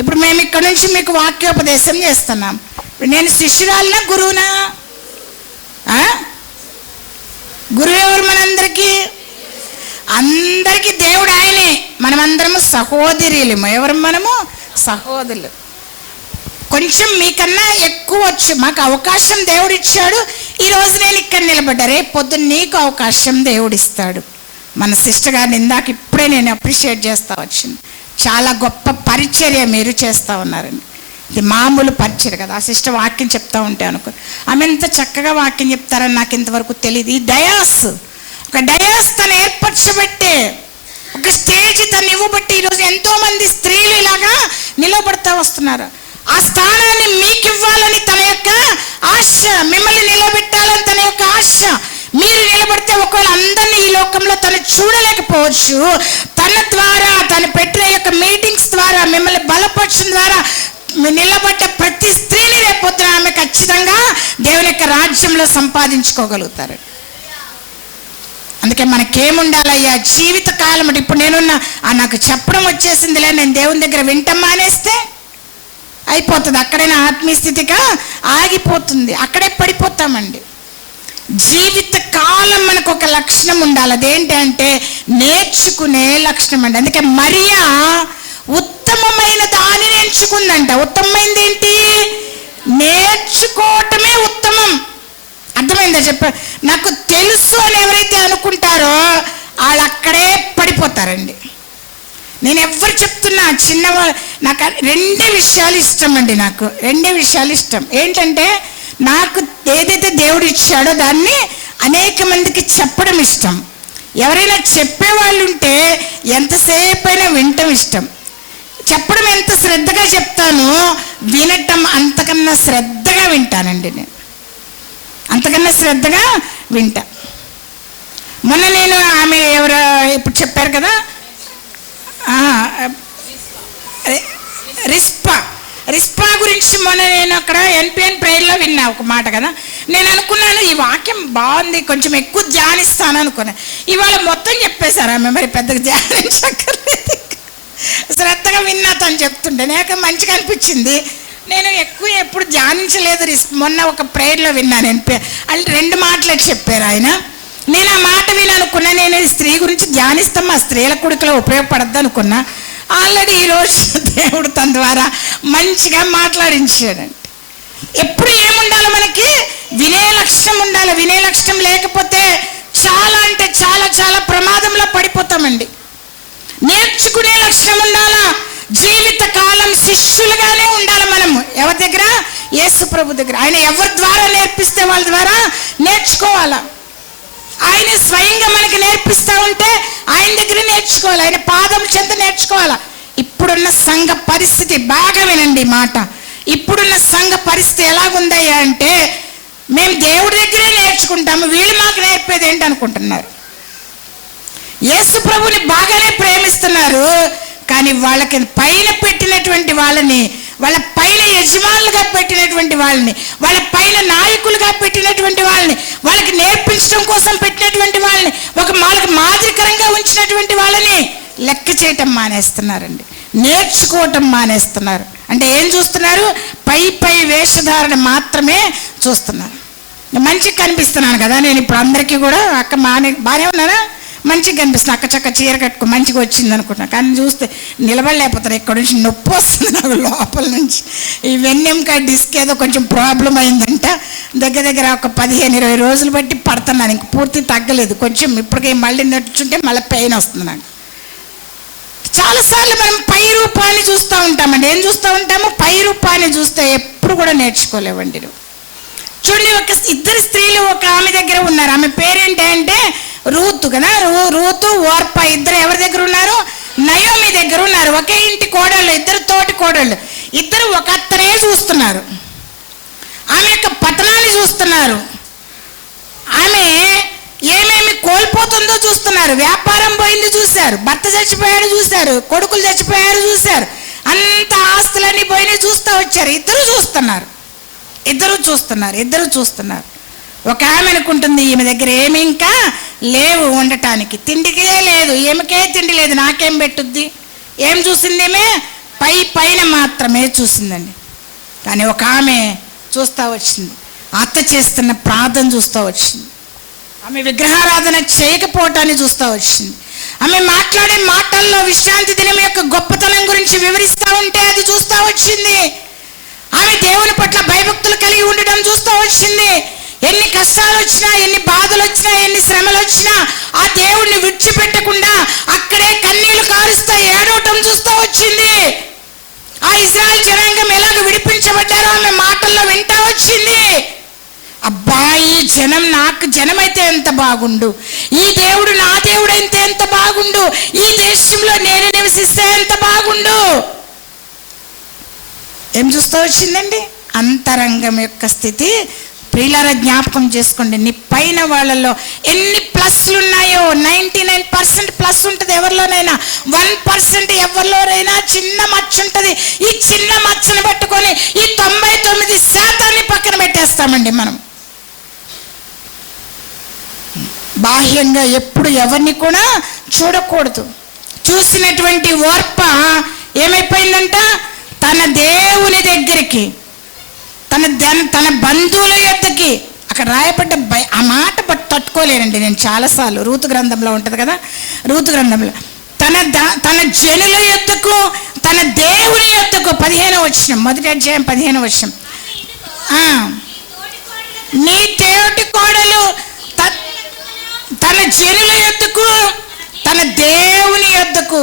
ఇప్పుడు మేము ఇక్కడ నుంచి మీకు వాక్యోపదేశం చేస్తున్నాం. నేను శిష్యురాలినా గురువునా? గురువు ఎవరు? మనందరికీ అందరికీ దేవుడు ఆయనే. మనమందరము సహోదరులము. ఎవరు? మనము సహోదరులు. కొంచెం మీకన్నా ఎక్కువ వచ్చు. మాకు అవకాశం దేవుడు ఇచ్చాడు. ఈరోజు నేను ఇక్కడ నిలబడ్డా. రేపు పొద్దున్న నీకు అవకాశం దేవుడు ఇస్తాడు. మన సిస్టర్ గారిని ఇందాక ఇప్పుడే నేను అప్రిషియేట్ చేస్తా వచ్చింది. చాలా గొప్ప పరిచర్య మీరు చేస్తూ ఉన్నారండి. ఇది మామూలు పరిచర్య కదా. ఆ సిస్టర్ వాక్యం చెప్తా ఉంటే అనుకో, ఆమె ఎంత చక్కగా వాక్యం చెప్తారని నాకు ఇంతవరకు తెలియదు. ఈ డయాస్, ఒక డయాస్ తను ఏర్పరచబట్టే, ఒక స్టేజ్ తను ఇవ్వబట్టి ఈరోజు ఎంతో మంది స్త్రీలు ఇలాగా నిలబడతా వస్తున్నారు. ఆ స్థానాన్ని మీకు ఇవ్వాలని తన యొక్క ఆశ, మిమ్మల్ని నిలబెట్టాలని తన యొక్క ఆశ. మీరు నిలబడితే ఒకవేళ అందరినీ ఈ లోకంలో తను చూడలేకపోవచ్చు. తన ద్వారా, తను పెట్టిన యొక్క మీటింగ్స్ ద్వారా, మిమ్మల్ని బలపరచడం ద్వారా నిలబడ్డ ప్రతి స్త్రీని రేపొద్దున ఆమె ఖచ్చితంగా దేవుని యొక్క రాజ్యంలో సంపాదించుకోగలుగుతారు. అందుకే మనకేముండాలయ్యా జీవిత కాలం. ఇప్పుడు నేనున్న నాకు చెప్పడం వచ్చేసిందిలే, నేను దేవుని దగ్గర వింటం మానేస్తే అయిపోతుంది. అక్కడైనా ఆత్మీయ స్థితిగా ఆగిపోతుంది, అక్కడే పడిపోతామండి. జీవిత కాలం మనకు ఒక లక్షణం ఉండాలి. అదేంటంటే నేర్చుకునే లక్షణం అండి. అందుకే మరియా ఉత్తమమైన దానిని ఎంచుకుందంట. ఉత్తమమైనది ఏంటి? నేర్చుకోవటమే ఉత్తమం. అర్థమైందా? నాకు తెలుసు అని ఎవరైతే అనుకుంటారో వాళ్ళు అక్కడే పడిపోతారండి. నేను ఎవరు చెప్తున్నా నాకు రెండే విషయాలు ఇష్టం అండి. నాకు రెండే విషయాలు ఇష్టం. ఏంటంటే నాకు ఏదైతే దేవుడు ఇచ్చాడో దాన్ని అనేక మందికి చెప్పడం ఇష్టం. ఎవరైనా చెప్పేవాళ్ళు ఉంటే ఎంతసేపు అయినా వినటం ఇష్టం. చెప్పడం ఎంత శ్రద్ధగా చెప్తానో వినటం అంతకన్నా శ్రద్ధగా వింటానండి. నేను అంతకన్నా శ్రద్ధగా వింటా. మొన్న నేను ఆమె ఎవరు ఇప్పుడు చెప్పారు కదా, రిస్పా గురించి మొన్న నేను అక్కడ ఎన్పిఎన్ ప్రేయర్లో విన్నా ఒక మాట కదా. నేను అనుకున్నాను ఈ వాక్యం బాగుంది, కొంచెం ఎక్కువ ధ్యానిస్తాను అనుకున్నాను. ఇవాళ మొత్తం చెప్పేశారు ఆమె. మరి పెద్దగా ధ్యానించక్కర్లేదు, శ్రద్ధగా విన్నా తను చెప్తుంటే నాకు మంచిగా అనిపించింది. నేను ఎక్కువ ఎప్పుడు ధ్యానించలేదు. మొన్న ఒక ప్రేయర్లో విన్నాను. అంటే 2 మాటలు చెప్పారు ఆయన. నేను ఆ మాట విననుకున్నా, నేను స్త్రీ గురించి ధ్యానిస్తాం, ఆ స్త్రీల కొడుకులో ఉపయోగపడద్దు అనుకున్నా. ఆల్రెడీ ఈరోజు దేవుడు తన ద్వారా మంచిగా మాట్లాడించాడండి. ఎప్పుడు ఏముండాలి మనకి? వినే లక్ష్యం ఉండాలి. వినే లక్ష్యం లేకపోతే చాలా అంటే చాలా చాలా ప్రమాదంలో పడిపోతామండి. నేర్చుకునే లక్ష్యం ఉండాలా. జీవిత కాలం శిష్యులుగానే ఉండాలి మనము. ఎవరి దగ్గర? యేసు ప్రభు దగ్గర. ఆయన ఎవరి ద్వారా నేర్పిస్తే వాళ్ళ ద్వారా నేర్చుకోవాలా. ఆయన స్వయంగా మనకి నేర్పిస్తూ ఉంటే ఆయన దగ్గర నేర్చుకోవాలి, ఆయన పాదం చెంత నేర్చుకోవాలా. ఇప్పుడున్న సంఘ పరిస్థితి బాగా వినండి మాట. ఇప్పుడున్న సంఘ పరిస్థితి ఎలాగుందయ్యా అంటే మేము దేవుడి దగ్గరే నేర్చుకుంటాము, వీళ్ళు మాకు నేర్పేది ఏంటి అనుకుంటున్నారు. యేసు ప్రభుని బాగానే ప్రేమిస్తున్నారు, కానీ వాళ్ళకి పైన పెట్టినటువంటి వాళ్ళని, వాళ్ళ పైన యజమానులుగా పెట్టినటువంటి వాళ్ళని, వాళ్ళ పైన నాయకులుగా పెట్టినటువంటి వాళ్ళని, వాళ్ళకి నేర్పించడం కోసం పెట్టినటువంటి వాళ్ళని, వాళ్ళకి మాదిరికరంగా ఉంచినటువంటి వాళ్ళని లెక్క చేయటం మానేస్తున్నారండి. నేర్చుకోవటం మానేస్తున్నారు. అంటే ఏం చూస్తున్నారు? పై వేషధారణ మాత్రమే చూస్తున్నారు. మంచిగా కనిపిస్తున్నాను కదా నేను ఇప్పుడు అందరికీ కూడా. అక్క బాగానే ఉన్నారా? మంచిగా కనిపిస్తుంది, అక్క చక్క చీర కట్టుకో మంచిగా వచ్చింది అనుకుంటున్నా. కానీ చూస్తే నిలబడలేకపోతారు. ఇక్కడ నుంచి నొప్పి వస్తుంది నాకు లోపల నుంచి. ఈ వెన్నెంకాయ డిస్క్ ఏదో కొంచెం ప్రాబ్లం అయిందంట. దగ్గర ఒక 15-20 రోజులు బట్టి పడుతున్నాను. ఇంక పూర్తి తగ్గలేదు. కొంచెం ఇప్పటికే మళ్ళీ నడుచుంటే మళ్ళీ పెయిన్ వస్తుంది నాకు. చాలాసార్లు మనం పై రూపాన్ని చూస్తూ ఉంటామండి. ఏం చూస్తూ ఉంటాము? పై రూపాన్ని చూస్తే ఎప్పుడు కూడా నేర్చుకోలేవండి. చూడండి, ఇద్దరు స్త్రీలు ఒక ఆమె దగ్గర ఉన్నారు. ఆమె పేరేంటంటే రూతు కదా. రూతు, ఓర్పా ఇద్దరు ఎవరి దగ్గర ఉన్నారు? నయోమి దగ్గర ఉన్నారు. ఒకే ఇంటి కోడళ్ళు, ఇద్దరు తోటి కోడళ్ళు. ఇద్దరు ఒక అత్తనే చూస్తున్నారు. ఆమె యొక్క పతనాన్ని చూస్తున్నారు. ఆమె ఏమేమి కోల్పోతుందో ఉందో చూస్తున్నారు, వ్యాపారం పోయింది చూశారు, భర్త చచ్చిపోయాడు చూశారు, కొడుకులు చచ్చిపోయారు చూశారు, అంత ఆస్తులన్నీ పోయినాయి చూస్తూ వచ్చారు. ఇద్దరు చూస్తున్నారు. ఒక ఆమె అనుకుంటుంది ఈమె దగ్గర ఏమి ఇంకా లేవు ఉండటానికి, తిండికే లేదు, ఈమెకే తిండి లేదు, నాకేం పెట్టుద్ది. ఏం చూసింది ఈమె? పైన మాత్రమే చూసిందండి. కానీ ఒక ఆమె చూస్తూ వచ్చింది, అత్త చేస్తున్న ప్రార్థన చూస్తూ వచ్చింది, ఆమె విగ్రహారాధన చేయకపోవటాన్ని చూస్తూ వచ్చింది, ఆమె మాట్లాడే మాటల్లో విశ్రాంతి దినం యొక్క గొప్పతనం గురించి వివరిస్తూ ఉంటే అది చూస్తూ వచ్చింది. ఆమె దేవుని పట్ల భయభక్తులు కలిగి ఉండడం చూస్తూ వచ్చింది. ఎన్ని కష్టాలు వచ్చినా, ఎన్ని బాధలు వచ్చినా, ఎన్ని శ్రమలు వచ్చినా ఆ దేవుణ్ణి విడిచిపెట్టకుండా అక్కడే కన్నీళ్లు కారుస్తూ ఏడవటం చూస్తూ వచ్చింది. ఆ ఇశ్రాయేలు జనాంగం ఎలాగ విడిపించబడ్డారో ఆమె మాటల్లో వింటా వచ్చింది. అబ్బాయి జనం అయితే ఎంత బాగుండు, ఈ దేవుడు నా దేవుడు అయితే ఎంత బాగుండు, ఈ దేశంలో నేను నివసిస్తే ఎంత బాగుండు. ఏం చూస్తూ వచ్చిందండి? అంతరంగం యొక్క స్థితి. ప్రియులారా, జ్ఞాపకం చేసుకోండి, నీ పైన వాళ్ళలో ఎన్ని ప్లస్లు ఉన్నాయో 99% ప్లస్ ఉంటుంది ఎవరిలోనైనా, 1% ఎవరిలోనైనా చిన్న మచ్చ ఉంటుంది. ఈ చిన్న మచ్చను పట్టుకొని ఈ 99% పక్కన పెట్టేస్తామండి మనం. బాహ్యంగా ఎప్పుడు ఎవరిని కూడా చూడకూడదు. చూసినటువంటి ఓర్ప ఏమైపోయిందంట? తన దేవుని దగ్గరికి, తన బంధువుల యొద్దకి, అక్కడ రాయబడ్డ ఆ మాట తట్టుకోలేనండి నేను చాలాసార్లు. రూతు గ్రంథంలో ఉంటుంది కదా, రూతు గ్రంథంలో తన జనుల యొద్దకు, తన దేవుని యొద్దకు 15వ వచనం, మొదటి అధ్యాయం 15వ వచనం, నీ తోటి కోడలు తన జనుల యొద్దకు, తన దేవుని యొద్దకు.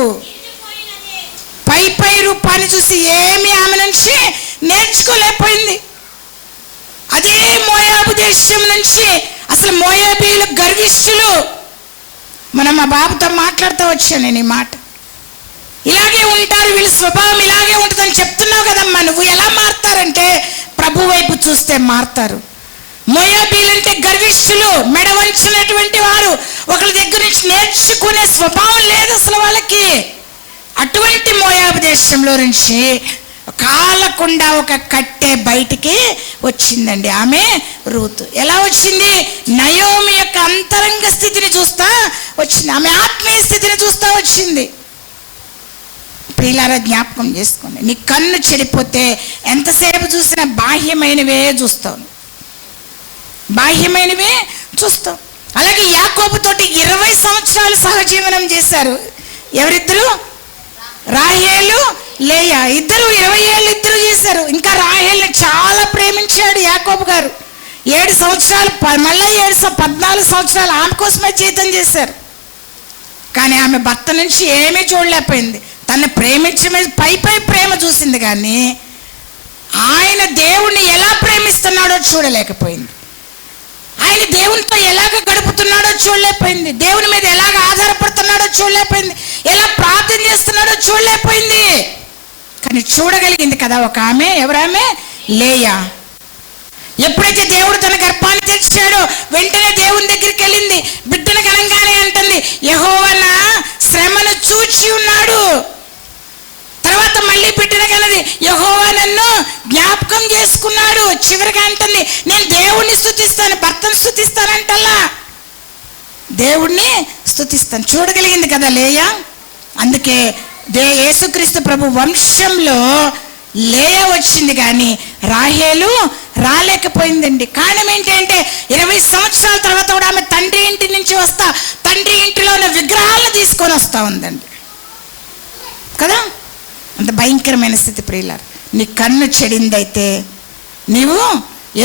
పై రూపాన్ని చూసి ఏమి ఆమె నుంచి నేర్చుకోలేకపోయింది. అదే మోయాబు దేశం నుంచి, అసలు మోయాబీలు గర్విష్ఠులు. మనం మా బాబుతో మాట్లాడుతూ వచ్చాను నేను ఈ మాట. ఇలాగే ఉంటారు, వీళ్ళ స్వభావం ఇలాగే ఉంటుందని చెప్తున్నావు కదమ్మా. నువ్వు ఎలా మారుతారంటే ప్రభు వైపు చూస్తే మారుతారు. మోయాబీలంటే గర్విష్ఠులు, మెడ వంచినటువంటి వారు, ఒకరి దగ్గర నుంచి నేర్చుకునే స్వభావం లేదు అసలు వాళ్ళకి. అటువంటి మోయాబు దేశంలో నుంచి కాలకుండా ఒక కట్టె బయటికి వచ్చిందండి ఆమె రూతు. ఎలా వచ్చింది? నయోమి యొక్క అంతరంగ స్థితిని చూస్తా వచ్చింది, ఆమె ఆత్మీయ స్థితిని చూస్తా వచ్చింది. ప్రియులారా, జ్ఞాపకం చేసుకోండి, నీ కన్ను చెడిపోతే ఎంతసేపు చూసినా బాహ్యమైనవే చూస్తావు. అలాగే యాకోబుతోటి 20 సంవత్సరాలు సహజీవనం చేశారు. ఎవరిద్దరు? రాహేలు, లేయా. ఇద్దరు 20 ఏళ్ళు ఇద్దరు చేశారు. ఇంకా రాహేల్ని చాలా ప్రేమించాడు యాకోబు గారు. 7 సంవత్సరాలు, మళ్ళీ 14 సంవత్సరాలు ఆమె కోసమే జీతం చేశారు. కానీ ఆమె భర్త నుంచి ఏమీ చూడలేకపోయింది. తను ప్రేమించమే పై ప్రేమ చూసింది, కానీ ఆయన దేవుణ్ణి ఎలా ప్రేమిస్తున్నాడో చూడలేకపోయింది. ఆయన దేవునితో ఎలాగ గడుపుతున్నాడో చూడలేకపోయింది. దేవుని మీద ఎలాగ ఆధారపడుతున్నాడో చూడలేకపోయింది. ఎలా ప్రార్థన చేస్తున్నాడో చూడలేకపోయింది. కానీ చూడగలిగింది కదా ఒక ఆమె. ఎవరామె? లేయా. ఎప్పుడైతే దేవుడు తన గర్భాన్ని తెరిచాడో వెంటనే దేవుని దగ్గరికి వెళ్ళింది. బిడ్డను కనంగానే అంటుంది, యెహోవా నా శ్రమను చూచి ఉన్నాడు. తర్వాత మళ్ళీ బిడ్డను కన్నది, యెహోవా నన్ను జ్ఞాపకం చేసుకున్నాడు. చివరిగా అంటుంది, నేను దేవుణ్ణి స్తుతిస్తాను, భర్తను స్తుతిస్తానంటల్లా, దేవుణ్ణి స్తుతిస్తాను. చూడగలిగింది కదా లేయా. అందుకే యేసుక్రీస్తు ప్రభు వంశంలో లేయా వచ్చింది, కానీ రాహేలు రాలేకపోయిందండి. కారణం ఏంటంటే 20 సంవత్సరాల తర్వాత కూడా ఆమె తండ్రి ఇంటి నుంచి వస్తా, తండ్రి ఇంటిలో ఉన్న విగ్రహాలను తీసుకొని వస్తూ ఉందండి కదా. అంత భయంకరమైన స్థితి. ప్రియులారు, నీ కన్ను చెడిందైతే నీవు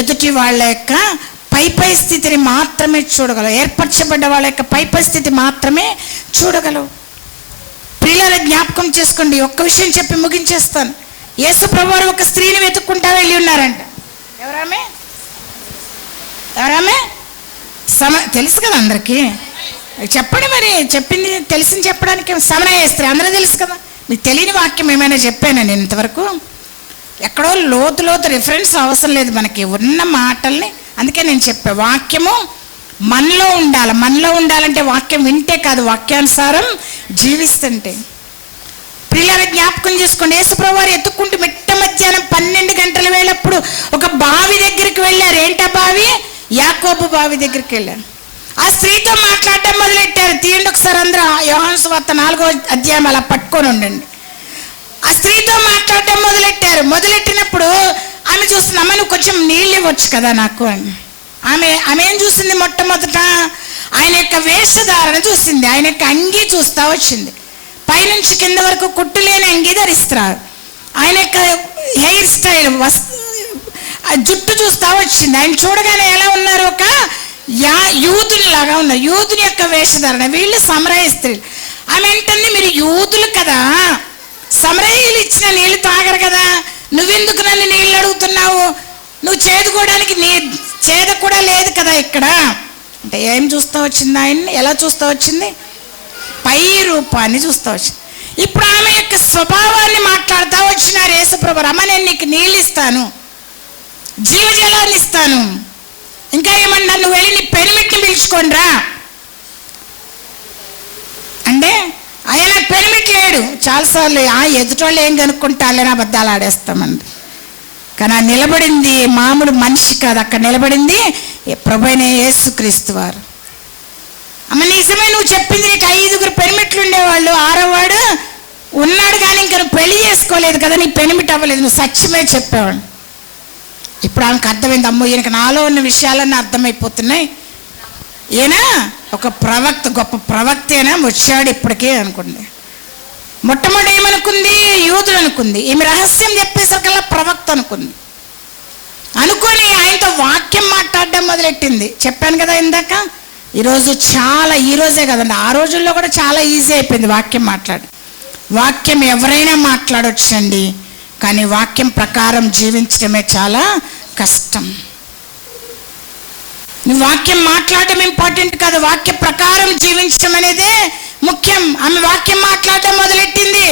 ఎదుటి వాళ్ళ యొక్క పై స్థితిని మాత్రమే చూడగలవు. ఏర్పరచబడ్డ వాళ్ళ యొక్క పై స్థితి మాత్రమే చూడగలవు. ప్రియులారా, జ్ఞాపకం చేసుకోండి, ఒక్క విషయం చెప్పి ముగించేస్తాను. యేసు ప్రభువారు ఒక స్త్రీని వెతుక్కుంటా వెళ్ళి ఉన్నారంట. ఎవరామె? తెలుసు కదా అందరికీ. చెప్పండి మరి, చెప్పింది తెలిసింది చెప్పడానికి. సమరయ స్త్రీ అందరూ తెలుసు కదా. మీకు తెలియని వాక్యం ఏమైనా చెప్పాను నేను ఇంతవరకు? ఎక్కడో లోతు రిఫరెన్స్ అవసరం లేదు, మనకి ఉన్న మాటల్ని. అందుకే నేను చెప్పా, వాక్యము మనలో ఉండాలి. మనలో ఉండాలంటే వాక్యం వింటే కాదు, వాక్యానుసారం జీవిస్తుంటే. ప్రియులారా, జ్ఞాపకం చేసుకోండి, యేసుప్రభువు వారు ఎత్తుక్కుంటూ మిట్ట మధ్యాహ్నం 12 గంటల వేళప్పుడు ఒక బావి దగ్గరికి వెళ్ళారు. ఏంటా బావి? యాకోబు బావి దగ్గరికి వెళ్ళారు. ఆ స్త్రీతో మాట్లాడటం మొదలెట్టారు. తీయండి ఒకసారి అందరూ యోహాను సువార్త 4వ అధ్యాయం అలా పట్టుకొని ఉండండి. ఆ స్త్రీతో మాట్లాడటం మొదలెట్టినప్పుడు ఆమె చూస్తుంది, అమ్మ నువ్వు కొంచెం నీళ్ళు ఇవ్వచ్చు కదా నాకు అని. ఆమె ఏం చూసింది? మొట్టమొదట ఆయన యొక్క వేషధారణ చూసింది, ఆయన యొక్క అంగీ చూస్తా వచ్చింది. పైనుంచి కింద వరకు కుట్టు లేని అంగీ ధరిస్తారు. ఆయన యొక్క హెయిర్ స్టైల్, జుట్టు చూస్తా వచ్చింది. ఆయన చూడగానే ఎలా ఉన్నారు? ఒక యూదునిలాగా ఉన్నారు. యూదుని యొక్క వేషధారణ. వీళ్ళు సమరయ స్త్రీలు. ఆమె ఏంటంది, మీరు యూదులు కదా, సమరయులు ఇచ్చిన నీళ్లు తాగరు కదా, నువ్వెందుకు నన్ను నీళ్ళు అడుగుతున్నావు? నువ్వు చేదుకోవడానికి చేద కూడా లేదు కదా ఇక్కడ అంటే. ఏం చూస్తూ వచ్చింది? ఆయన్ని ఎలా చూస్తూ వచ్చింది? పై రూపాన్ని చూస్తూ వచ్చింది. ఇప్పుడు ఆమె యొక్క స్వభావాన్ని మాట్లాడుతూ వచ్చినారు యేసుప్రభు. అమ్మ నేను నీకు నీళ్ళు ఇస్తాను, జీవజలాన్ని ఇస్తాను, ఇంకా ఏమన్నా నువ్వు వెళ్ళి నీ పెనిమిట్ని పిలుచుకొని రా అంటే, ఆయన పెనిమిట్ లేడు. చాలాసార్లు ఎదుటోళ్ళు ఏం కనుక్కుంటాళ్ళని అబద్ధాలు ఆడేస్తామండి. కానీ ఆ నిలబడింది మామూలు మనిషి కాదు, అక్కడ నిలబడింది ప్రభువైన యేసుక్రీస్తు వారు. అమ్మ నిజమే నువ్వు చెప్పింది, నీకు 5 పెనిమిట్లు ఉండేవాళ్ళు, 6వ వాడు ఉన్నాడు కానీ ఇంకా నువ్వు పెళ్లి చేసుకోలేదు కదా, నీ పెనిమిట్ అవ్వలేదు, నువ్వు సత్యమే చెప్పేవాడు. ఇప్పుడు ఆమెకు అర్థమైంది, అమ్మో ఈయనకి నాలో ఉన్న విషయాలన్నీ అర్థమైపోతున్నాయి, ఈయన ఒక ప్రవక్త, గొప్ప ప్రవక్తేనా వచ్చాడు ఇప్పటికే అనుకుంది. మొట్టమొదటి ఏమనుకుంది? యూదులు అనుకుంది. ఈమె రహస్యం చెప్పేసరికల్లా ప్రవక్త అనుకుంది. అనుకొని ఆయనతో వాక్యం మాట్లాడడం మొదలెట్టింది. చెప్పాను కదా ఇందాక, ఈరోజే కదండి, ఆ రోజుల్లో కూడా చాలా ఈజీ అయిపోయింది వాక్యం మాట్లాడి. వాక్యం ఎవరైనా మాట్లాడొచ్చండి, కానీ వాక్యం ప్రకారం జీవించడమే చాలా కష్టం. నువ్వు వాక్యం మాట్లాడడం ఇంపార్టెంట్ కాదు, వాక్య ప్రకారం జీవించడం అనేదే ముఖ్యం. ఆమె వాక్యం మాట్లాడడం మొదలెట్టింది.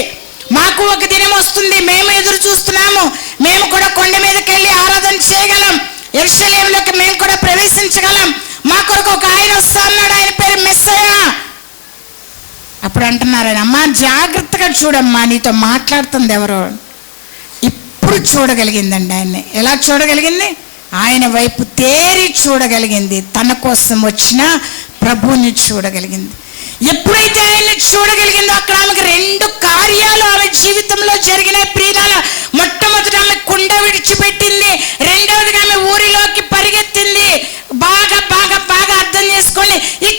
మాకు ఒక దినం వస్తుంది, మేము ఎదురు చూస్తున్నాము, మేము కూడా కొండ మీదకి వెళ్ళి ఆరాధన చేయగలం, యెరూషలేములోకి మేము కూడా ప్రవేశించగలం, మా కొరకు ఒక ఆయన వస్తా అన్నాడు, ఆయన పేరు మెస్సయ్య. అప్పుడు అంటున్నారు ఆయన, అమ్మా జాగ్రత్తగా చూడమ్మా, నీతో మాట్లాడుతుంది ఎవరో. ఇప్పుడు చూడగలిగిందండి ఆయన్ని. ఎలా చూడగలిగింది? ఆయన వైపు తేరి చూడగలిగింది, తన కోసం వచ్చిన ప్రభువుని చూడగలిగింది. ఎప్పుడైతే ఆయన చూడగలిగిందో అక్కడ ఆమెకు 2 కార్యాలు ఆమె జీవితంలో జరిగినాయి ప్రియులార. మొట్టమొదటి ఆమె కుండ విడిచిపెట్టింది, రెండవదిగా ఆమె ఊరిలోకి పరిగెత్తింది. బాగా బాగా బాగా అర్థం చేసుకోండి, ఈ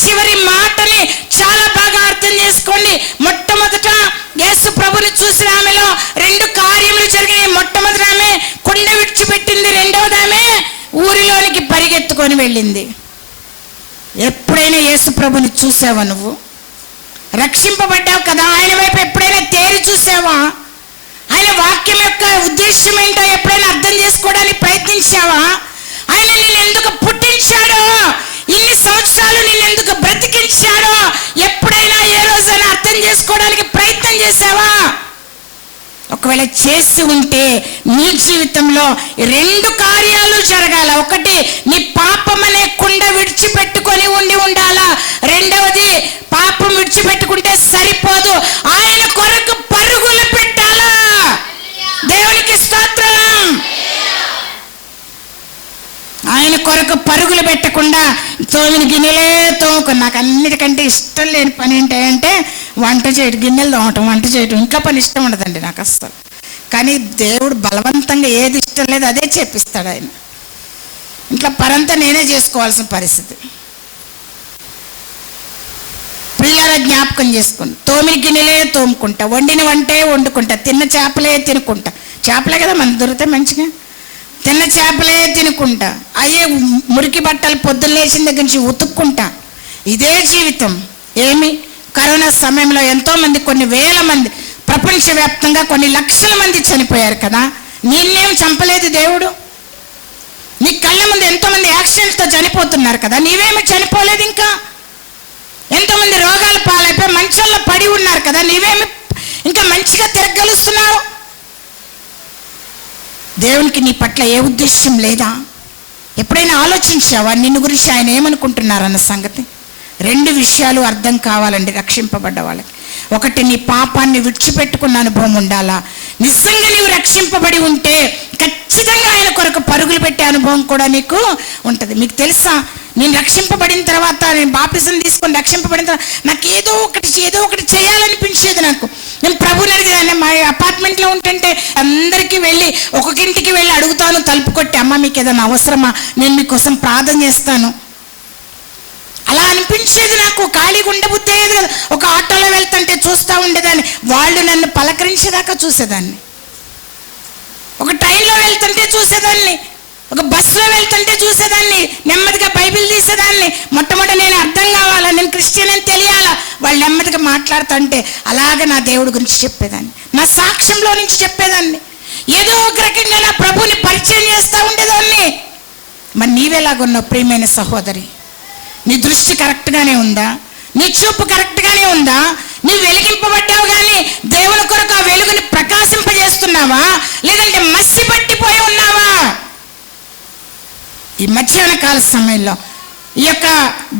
చివరి మాటని చాలా బాగా అర్థం చేసుకోండి. మొట్టమొదట యేసు ప్రభుని చూసిన ఆమెలో 2 కార్యములు జరిగినాయి. మొట్టమొదటి ఆమె కుండ విడిచిపెట్టింది, రెండవది ఆమె ఊరిలోనికి పరిగెత్తుకొని వెళ్ళింది. ఎప్పుడైనా యేసు ప్రభుని చూసావా? నువ్వు రక్షింపబడ్డావు కదా, ఆయన వైపు ఎప్పుడైనా తేరి చూసావా? ఆయన వాక్యం యొక్క ఉద్దేశం ఏంటో ఎప్పుడైనా అర్థం చేసుకోవడానికి ప్రయత్నించావా? ఆయన నిన్నెందుకు పుట్టించాడో, ఇన్ని సంవత్సరాలు నిన్నెందుకు బ్రతికించాడో ఎప్పుడైనా ఏ రోజైనా అర్థం చేసుకోవడానికి ప్రయత్నం చేసావా? ఒకవేళ చేసి ఉంటే నీ జీవితంలో 2 కార్యాలు జరగాల. ఒకటి, నీ పాపం అనే కుండ విడిచిపెట్టుకొని ఉండాలా. రెండవది, పాపం విడిచిపెట్టుకుంటే సరిపోదు, ఆయన కొరకు పరుగులు పెట్టాలా. దేవునికి స్తోత్రం. ఆయన కొరకు పరుగులు పెట్టకుండా తోమిన గిన్నెలే తోముకొని, నాకు అన్నిటికంటే ఇష్టం లేని పని ఏంటంటే వంట చేయడం, గిన్నెలు తోమటం, వంట చేయడం. ఇంట్లో పని ఇష్టం ఉండదండి నాకు అస్సలు. కానీ దేవుడు బలవంతంగా ఏది ఇష్టం లేదు అదే చేపిస్తాడు ఆయన. ఇంట్లో పరంతా నేనే చేసుకోవాల్సిన పరిస్థితి. పిల్లల జ్ఞాపకం చేసుకుంటా, తోమిన గిన్నెలే తోముకుంటా, వండిన వంటే వండుకుంటా, తిన్న చేపలే తినుకుంటా. చేపలే కదా మనకు దొరికితే మంచిగా, తిన్న చేపలే తినుకుంటా, అయ్యే మురికి బట్టలు పొద్దున్న లేచిన దగ్గర నుంచి ఉతుక్కుంటా. ఇదే జీవితం. ఏమి కరోనా సమయంలో ఎంతోమంది, కొన్ని వేల మంది, ప్రపంచవ్యాప్తంగా కొన్ని లక్షల మంది చనిపోయారు కదా. నిన్నేం చంపలేదు దేవుడు. నీ కళ్ళ ముందు ఎంతోమంది యాక్సిడెంట్స్తో చనిపోతున్నారు కదా, నీవేమి చనిపోలేదు. ఇంకా ఎంతోమంది రోగాల పాలైపోయి మంచాల్లో పడి ఉన్నారు కదా, నీవేమి ఇంకా మంచిగా తిరగలుస్తున్నావు. దేవునికి నీ పట్ల ఏ ఉద్దేశం లేదా? ఎప్పుడైనా ఆలోచించావా నిన్ను గురించి ఆయన ఏమనుకుంటున్నారన్న సంగతి? 2 విషయాలు అర్థం కావాలండి రక్షింపబడ్డ వాళ్ళకి. ఒకటి, నీ పాపాన్ని విడిచిపెట్టుకున్న అనుభవం ఉండాలా. నిజంగా నీవు రక్షింపబడి ఉంటే ఖచ్చితంగా ఆయన కొరకు పరుగులు పెట్టే అనుభవం కూడా నీకు ఉంటుంది. మీకు తెలుసా, నేను రక్షింపబడిన తర్వాత, నేను బాప్తిజం తీసుకొని రక్షింపబడిన తర్వాత నాకు ఏదో ఒకటి చేయాలనిపించేది. నేను ప్రభుని అడిగేదాన్ని. మా అపార్ట్మెంట్లో ఉంటుంటే అందరికీ వెళ్ళి ఒక్కొక్కింటికి వెళ్ళి అడుగుతాను, తలుపు కొట్టి, అమ్మ మీకు ఏదైనా అవసరమా, నేను మీకోసం ప్రార్థన చేస్తాను. అలా అనిపించేది నాకు. ఖాళీగా ఉండబుద్ధి అయ్యేది కదా. ఒక ఆటోలో వెళ్తుంటే చూస్తూ ఉండేదాన్ని, వాళ్ళు నన్ను పలకరించేదాకా చూసేదాన్ని. ఒక ట్రైన్లో వెళ్తుంటే చూసేదాన్ని, ఒక బస్సులో వెళ్తుంటే చూసేదాన్ని. నెమ్మదిగా బైబిల్ తీసేదాన్ని. మొట్టమొదటి నేను అర్థం కావాలా, నేను క్రిస్టియన్ అని తెలియాలా. వాళ్ళు నెమ్మదిగా మాట్లాడుతుంటే అలాగే నా దేవుడి గురించి చెప్పేదాన్ని, నా సాక్ష్యంలో నుంచి చెప్పేదాన్ని. ఏదో ఒక రకంగా నా ప్రభువుని పరిచయం చేస్తూ ఉండేదాన్ని. మరి నీవెలాగున్నావు ప్రియమైన సహోదరి? నీ దృష్టి కరెక్ట్గానే ఉందా? నీ చూపు కరెక్ట్గానే ఉందా? నువ్వు వెలిగింపబడ్డావు కానీ దేవుని కొరకు ఆ వెలుగుని ప్రకాశింపజేస్తున్నావా, లేదంటే మసి పట్టిపోయి ఉన్నావా? ఈ మధ్యాహ్న కాల సమయంలో ఈ యొక్క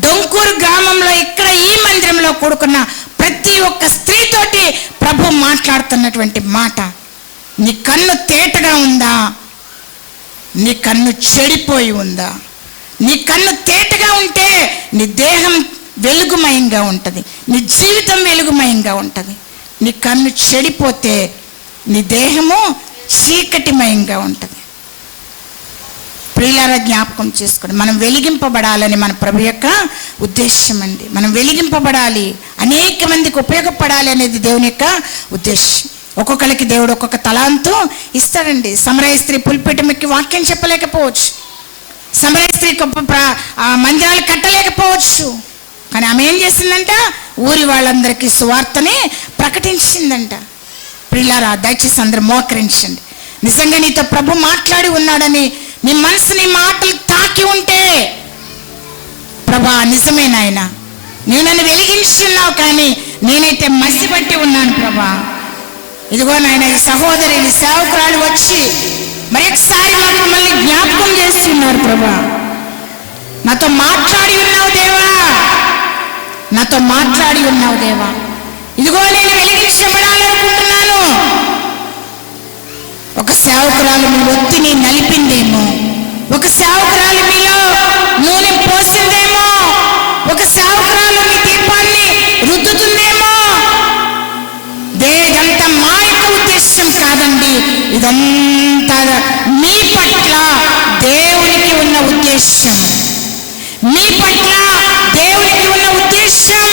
డొంకూరు గ్రామంలో, ఇక్కడ ఈ మందిరంలో కూడుకున్న ప్రతి ఒక్క స్త్రీతోటి ప్రభు మాట్లాడుతున్నటువంటి మాట, నీ కన్ను తేటగా ఉందా, నీ కన్ను చెడిపోయి ఉందా? నీ కన్ను తేటగా ఉంటే నీ దేహం వెలుగుమయంగా ఉంటుంది, నీ జీవితం వెలుగుమయంగా ఉంటుంది. నీ కన్ను చెడిపోతే నీ దేహము చీకటిమయంగా ఉంటుంది. ప్రియులారా, జ్ఞాపకం చేసుకోండి, మనం వెలిగింపబడాలని మన ప్రభు యొక్క ఉద్దేశం అండి. మనం వెలిగింపబడాలి, అనేక మందికి ఉపయోగపడాలి అనేది దేవుని యొక్క ఉద్దేశం. ఒక్కొక్కరికి దేవుడు ఒక్కొక్క తలాంతు ఇస్తాడండి. సమరయ స్త్రీ పులిపీఠంకి వాక్యం చెప్పలేకపోవచ్చు, సమరయ స్త్రీ మందిరాలు కట్టలేకపోవచ్చు, కానీ ఆమె ఏం చేసిందంట? ఊరి వాళ్ళందరికీ సువార్తని ప్రకటించిందంట. ప్రియులారా, దయచేసి అందరూ మోకరించండి. నిజంగా నీతో ప్రభు మాట్లాడి ఉన్నాడని నీ మనసు, నీ మాటలు తాకి ఉంటే, ప్రభా నిజమే నాయన, నీవు నన్ను వెలిగించున్నావు, కానీ నేనైతే మసిపట్టి ఉన్నాను ప్రభా. ఇదిగో నాయన, ఈ సహోదరి, ఈ సేవకురాలు వచ్చి మరొకసారి మమ్మల్ని జ్ఞాపకం చేస్తున్నారు ప్రభా. నాతో మాట్లాడి ఉన్నావు దేవా, నాతో మాట్లాడి ఉన్నావు దేవా. ఇదిగో నేను వెలిగించబడాలనుకుంటున్నాను. ఒక సేవకురాలు మీ ఒత్తిని నలిపిందేమో, ఒక సేవకురాలు మీలో నూనె పోసిందేమో, ఒక సేవకురాలు మీ దీపాన్ని రుద్దుతుందేమో. ఇదంతా మా యొక్క ఉద్దేశం కాదండి, ఇదంతా మీ పట్ల దేవునికి ఉన్న ఉద్దేశం. మీ పట్ల దేవునికి ఉన్న ఉద్దేశం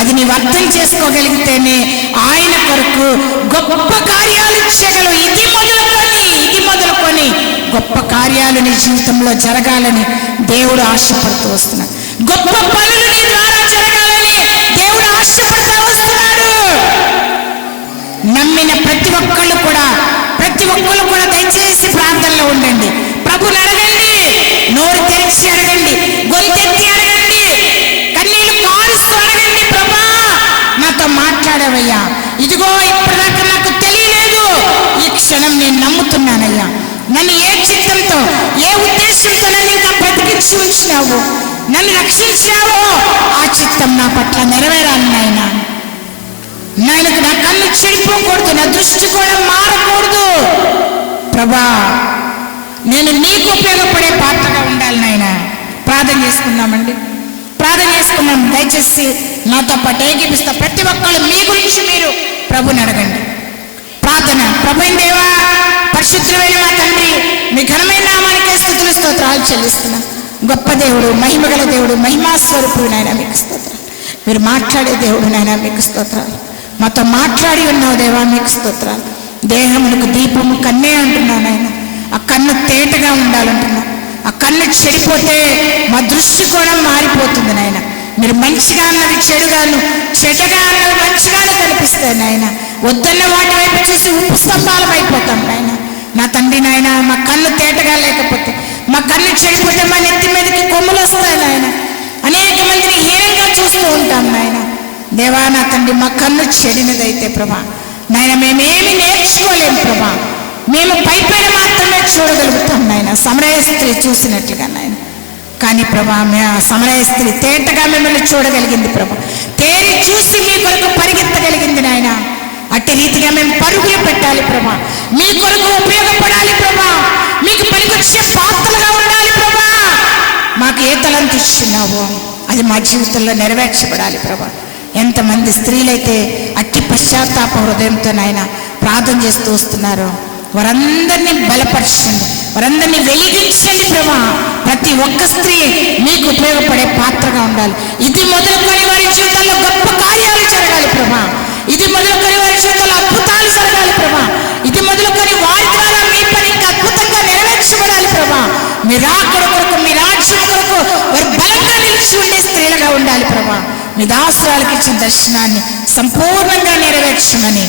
అది నీవు అర్థం చేసుకోగలిగితేనే ఆయన కొరకు గొప్ప కార్యాలు చేయగలవు. ఇది మొదలుకొని గొప్ప కార్యాలు నీ జీవితంలో జరగాలని దేవుడు ఆశపడుతూ వస్తున్నాడు. గొప్ప పనులు నీ ద్వారా జరగాలని దేవుడు ఆశపడుతూ వస్తున్నాడు. నమ్మిన ప్రతి ఒక్కళ్ళు కూడా దయచేసి ప్రార్థనలో ఉండండి. ప్రభుని అడగండి, నోరు తెరిచి అడగండి, గొంతెత్తి అడగండి, కన్నీళ్లు కారుస్తూ అడగండి. ప్రభా నాతో మాట్లాడవయ్యా, ఇదిగో ఇప్పటిదాకా నాకు తెలియలేదు, ఈ క్షణం నేను నమ్ముతున్నానయ్యా. నన్ను ఏ చిత్తంతో, ఏ ఉద్దేశంతో నన్ను ఇంకా బ్రతికించి ఉంచినావు, నన్ను రక్షించావో ఆ చిత్తం నా పట్ల నెరవేరాలి నాయన. నాయనకు నా కన్ను చెడిపోకూడదు, నా దృష్టి కూడా మారకూడదు ప్రభా. నేను నీకు ఉపయోగపడే పాత్రగా ఉండాలి నాయన. ప్రార్థన చేసుకుందామండి, ప్రార్థన చేసుకుందాం. దయచేసి నాతో పాటు ఏకీపిస్తా. ప్రతి ఒక్కళ్ళు మీ గురించి మీరు ప్రభుని అడగండి. ప్రార్థన. ప్రభుని దేవా, పరిశుద్ధమైన మా తండ్రి, మీ ఘనమైన నామానికే స్తుతులు స్తోత్రాలు చెల్లిస్తున్నాం. గొప్ప దేవుడు, మహిమగల దేవుడు, మహిమా స్వరూపుడు నాయన, మీకు స్తోత్రాలు. మీరు మాట్లాడే దేవుడు నాయన, మీకు స్తోత్రాలు. మాతో మాట్లాడి ఉన్నావు దేవా, మీకు స్తోత్రాలు. దేహమునకు దీపము కన్నే అంటున్నాను ఆయన. ఆ కన్ను తేటగా ఉండాలంటున్నా. ఆ కన్ను చెడిపోతే మా దృష్టి కూడా మారిపోతుంది నాయన. మీరు మంచిగా అన్నది చెడుగాను, చెడ్డగా అన్నది మంచిగాను కనిపిస్తాయి నాయన. వద్దన్న వాటి వైపు చూసి ఉప్పు స్తంభాలు అయిపోతాం నాయన. నా తండ్రి నాయన, మా కన్ను తేటగా లేకపోతే, మా కన్ను చెడిపోతే మా నెత్తి మీదకి కొమ్ములు వస్తాయి నాయన. అనేక మందిని హీనంగా చూస్తూ ఉంటాం నాయన. దేవా నా తండ్రి, మా కన్ను చెడినదైతే ప్రభా నాయన, మేమేమి నేర్చుకోలేము ప్రభా. మేము పైపైన మాత్రమే చూడగలుగుతాం నాయన, సమరయ స్త్రీ చూసినట్లుగా నాయన. కానీ ప్రభా, సమరయ స్త్రీ తేటగా మిమ్మల్ని చూడగలిగింది ప్రభా, తేరి చూసి మీ కొరకు పరిగెత్తగలిగింది నాయన. అట్టి రీతిగా మేము పరుగులు పెట్టాలి ప్రభా, మీ కొరకు ఉపయోగపడాలి ప్రభా, మీకు పనికొచ్చే పాత్రలుగా ఉండాలి ప్రభా. మాకు ఏ తలంతు ఇచ్చినావో అది మా జీవితంలో నెరవేర్చబడాలి ప్రభా. ఎంతమంది స్త్రీలైతే అట్టి పశ్చాత్తాప హృదయంతో నాయన ప్రార్థన చేస్తూ వస్తున్నారో వారందరినీ బలపరచండి, వారందరినీ వెలిగించండి ప్రభా. ప్రతి ఒక్క స్త్రీ మీకు ఉపయోగపడే పాత్రగా ఉండాలి. ఇది మొదలుకొని వారి జీవితాల్లో గొప్ప కార్యాలు జరగాలి ప్రభా, ఇది మొదలుకొని వారి జీవితాల్లో అద్భుతాలు జరగాలి ప్రభా, ఇది మొదలుకొని వారి ద్వారా మీ పని ఇంకా అద్భుతంగా నెరవేర్చబడాలి ప్రభా. మీ రాకడ కొరకు, మీ రాజ్యం కొరకు వారు బలంగా నిలిచి ఉండే స్త్రీలుగా ఉండాలి ప్రభా. మీ దాసురాలకు ఇచ్చిన దర్శనాన్ని సంపూర్ణంగా నెరవేర్చమని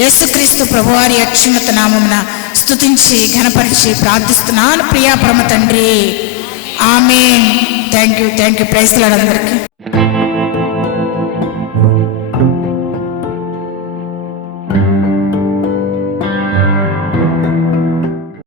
యేసుక్రీస్తు ప్రభువారి అత్యున్నత నామమున స్తుతించి ఘనపరిచి ప్రార్థిస్తున్నాను ప్రియా పరమ తండ్రి. ఆమేన్. Thank you. ప్రైజ్ లార్డ్ అందరికీ.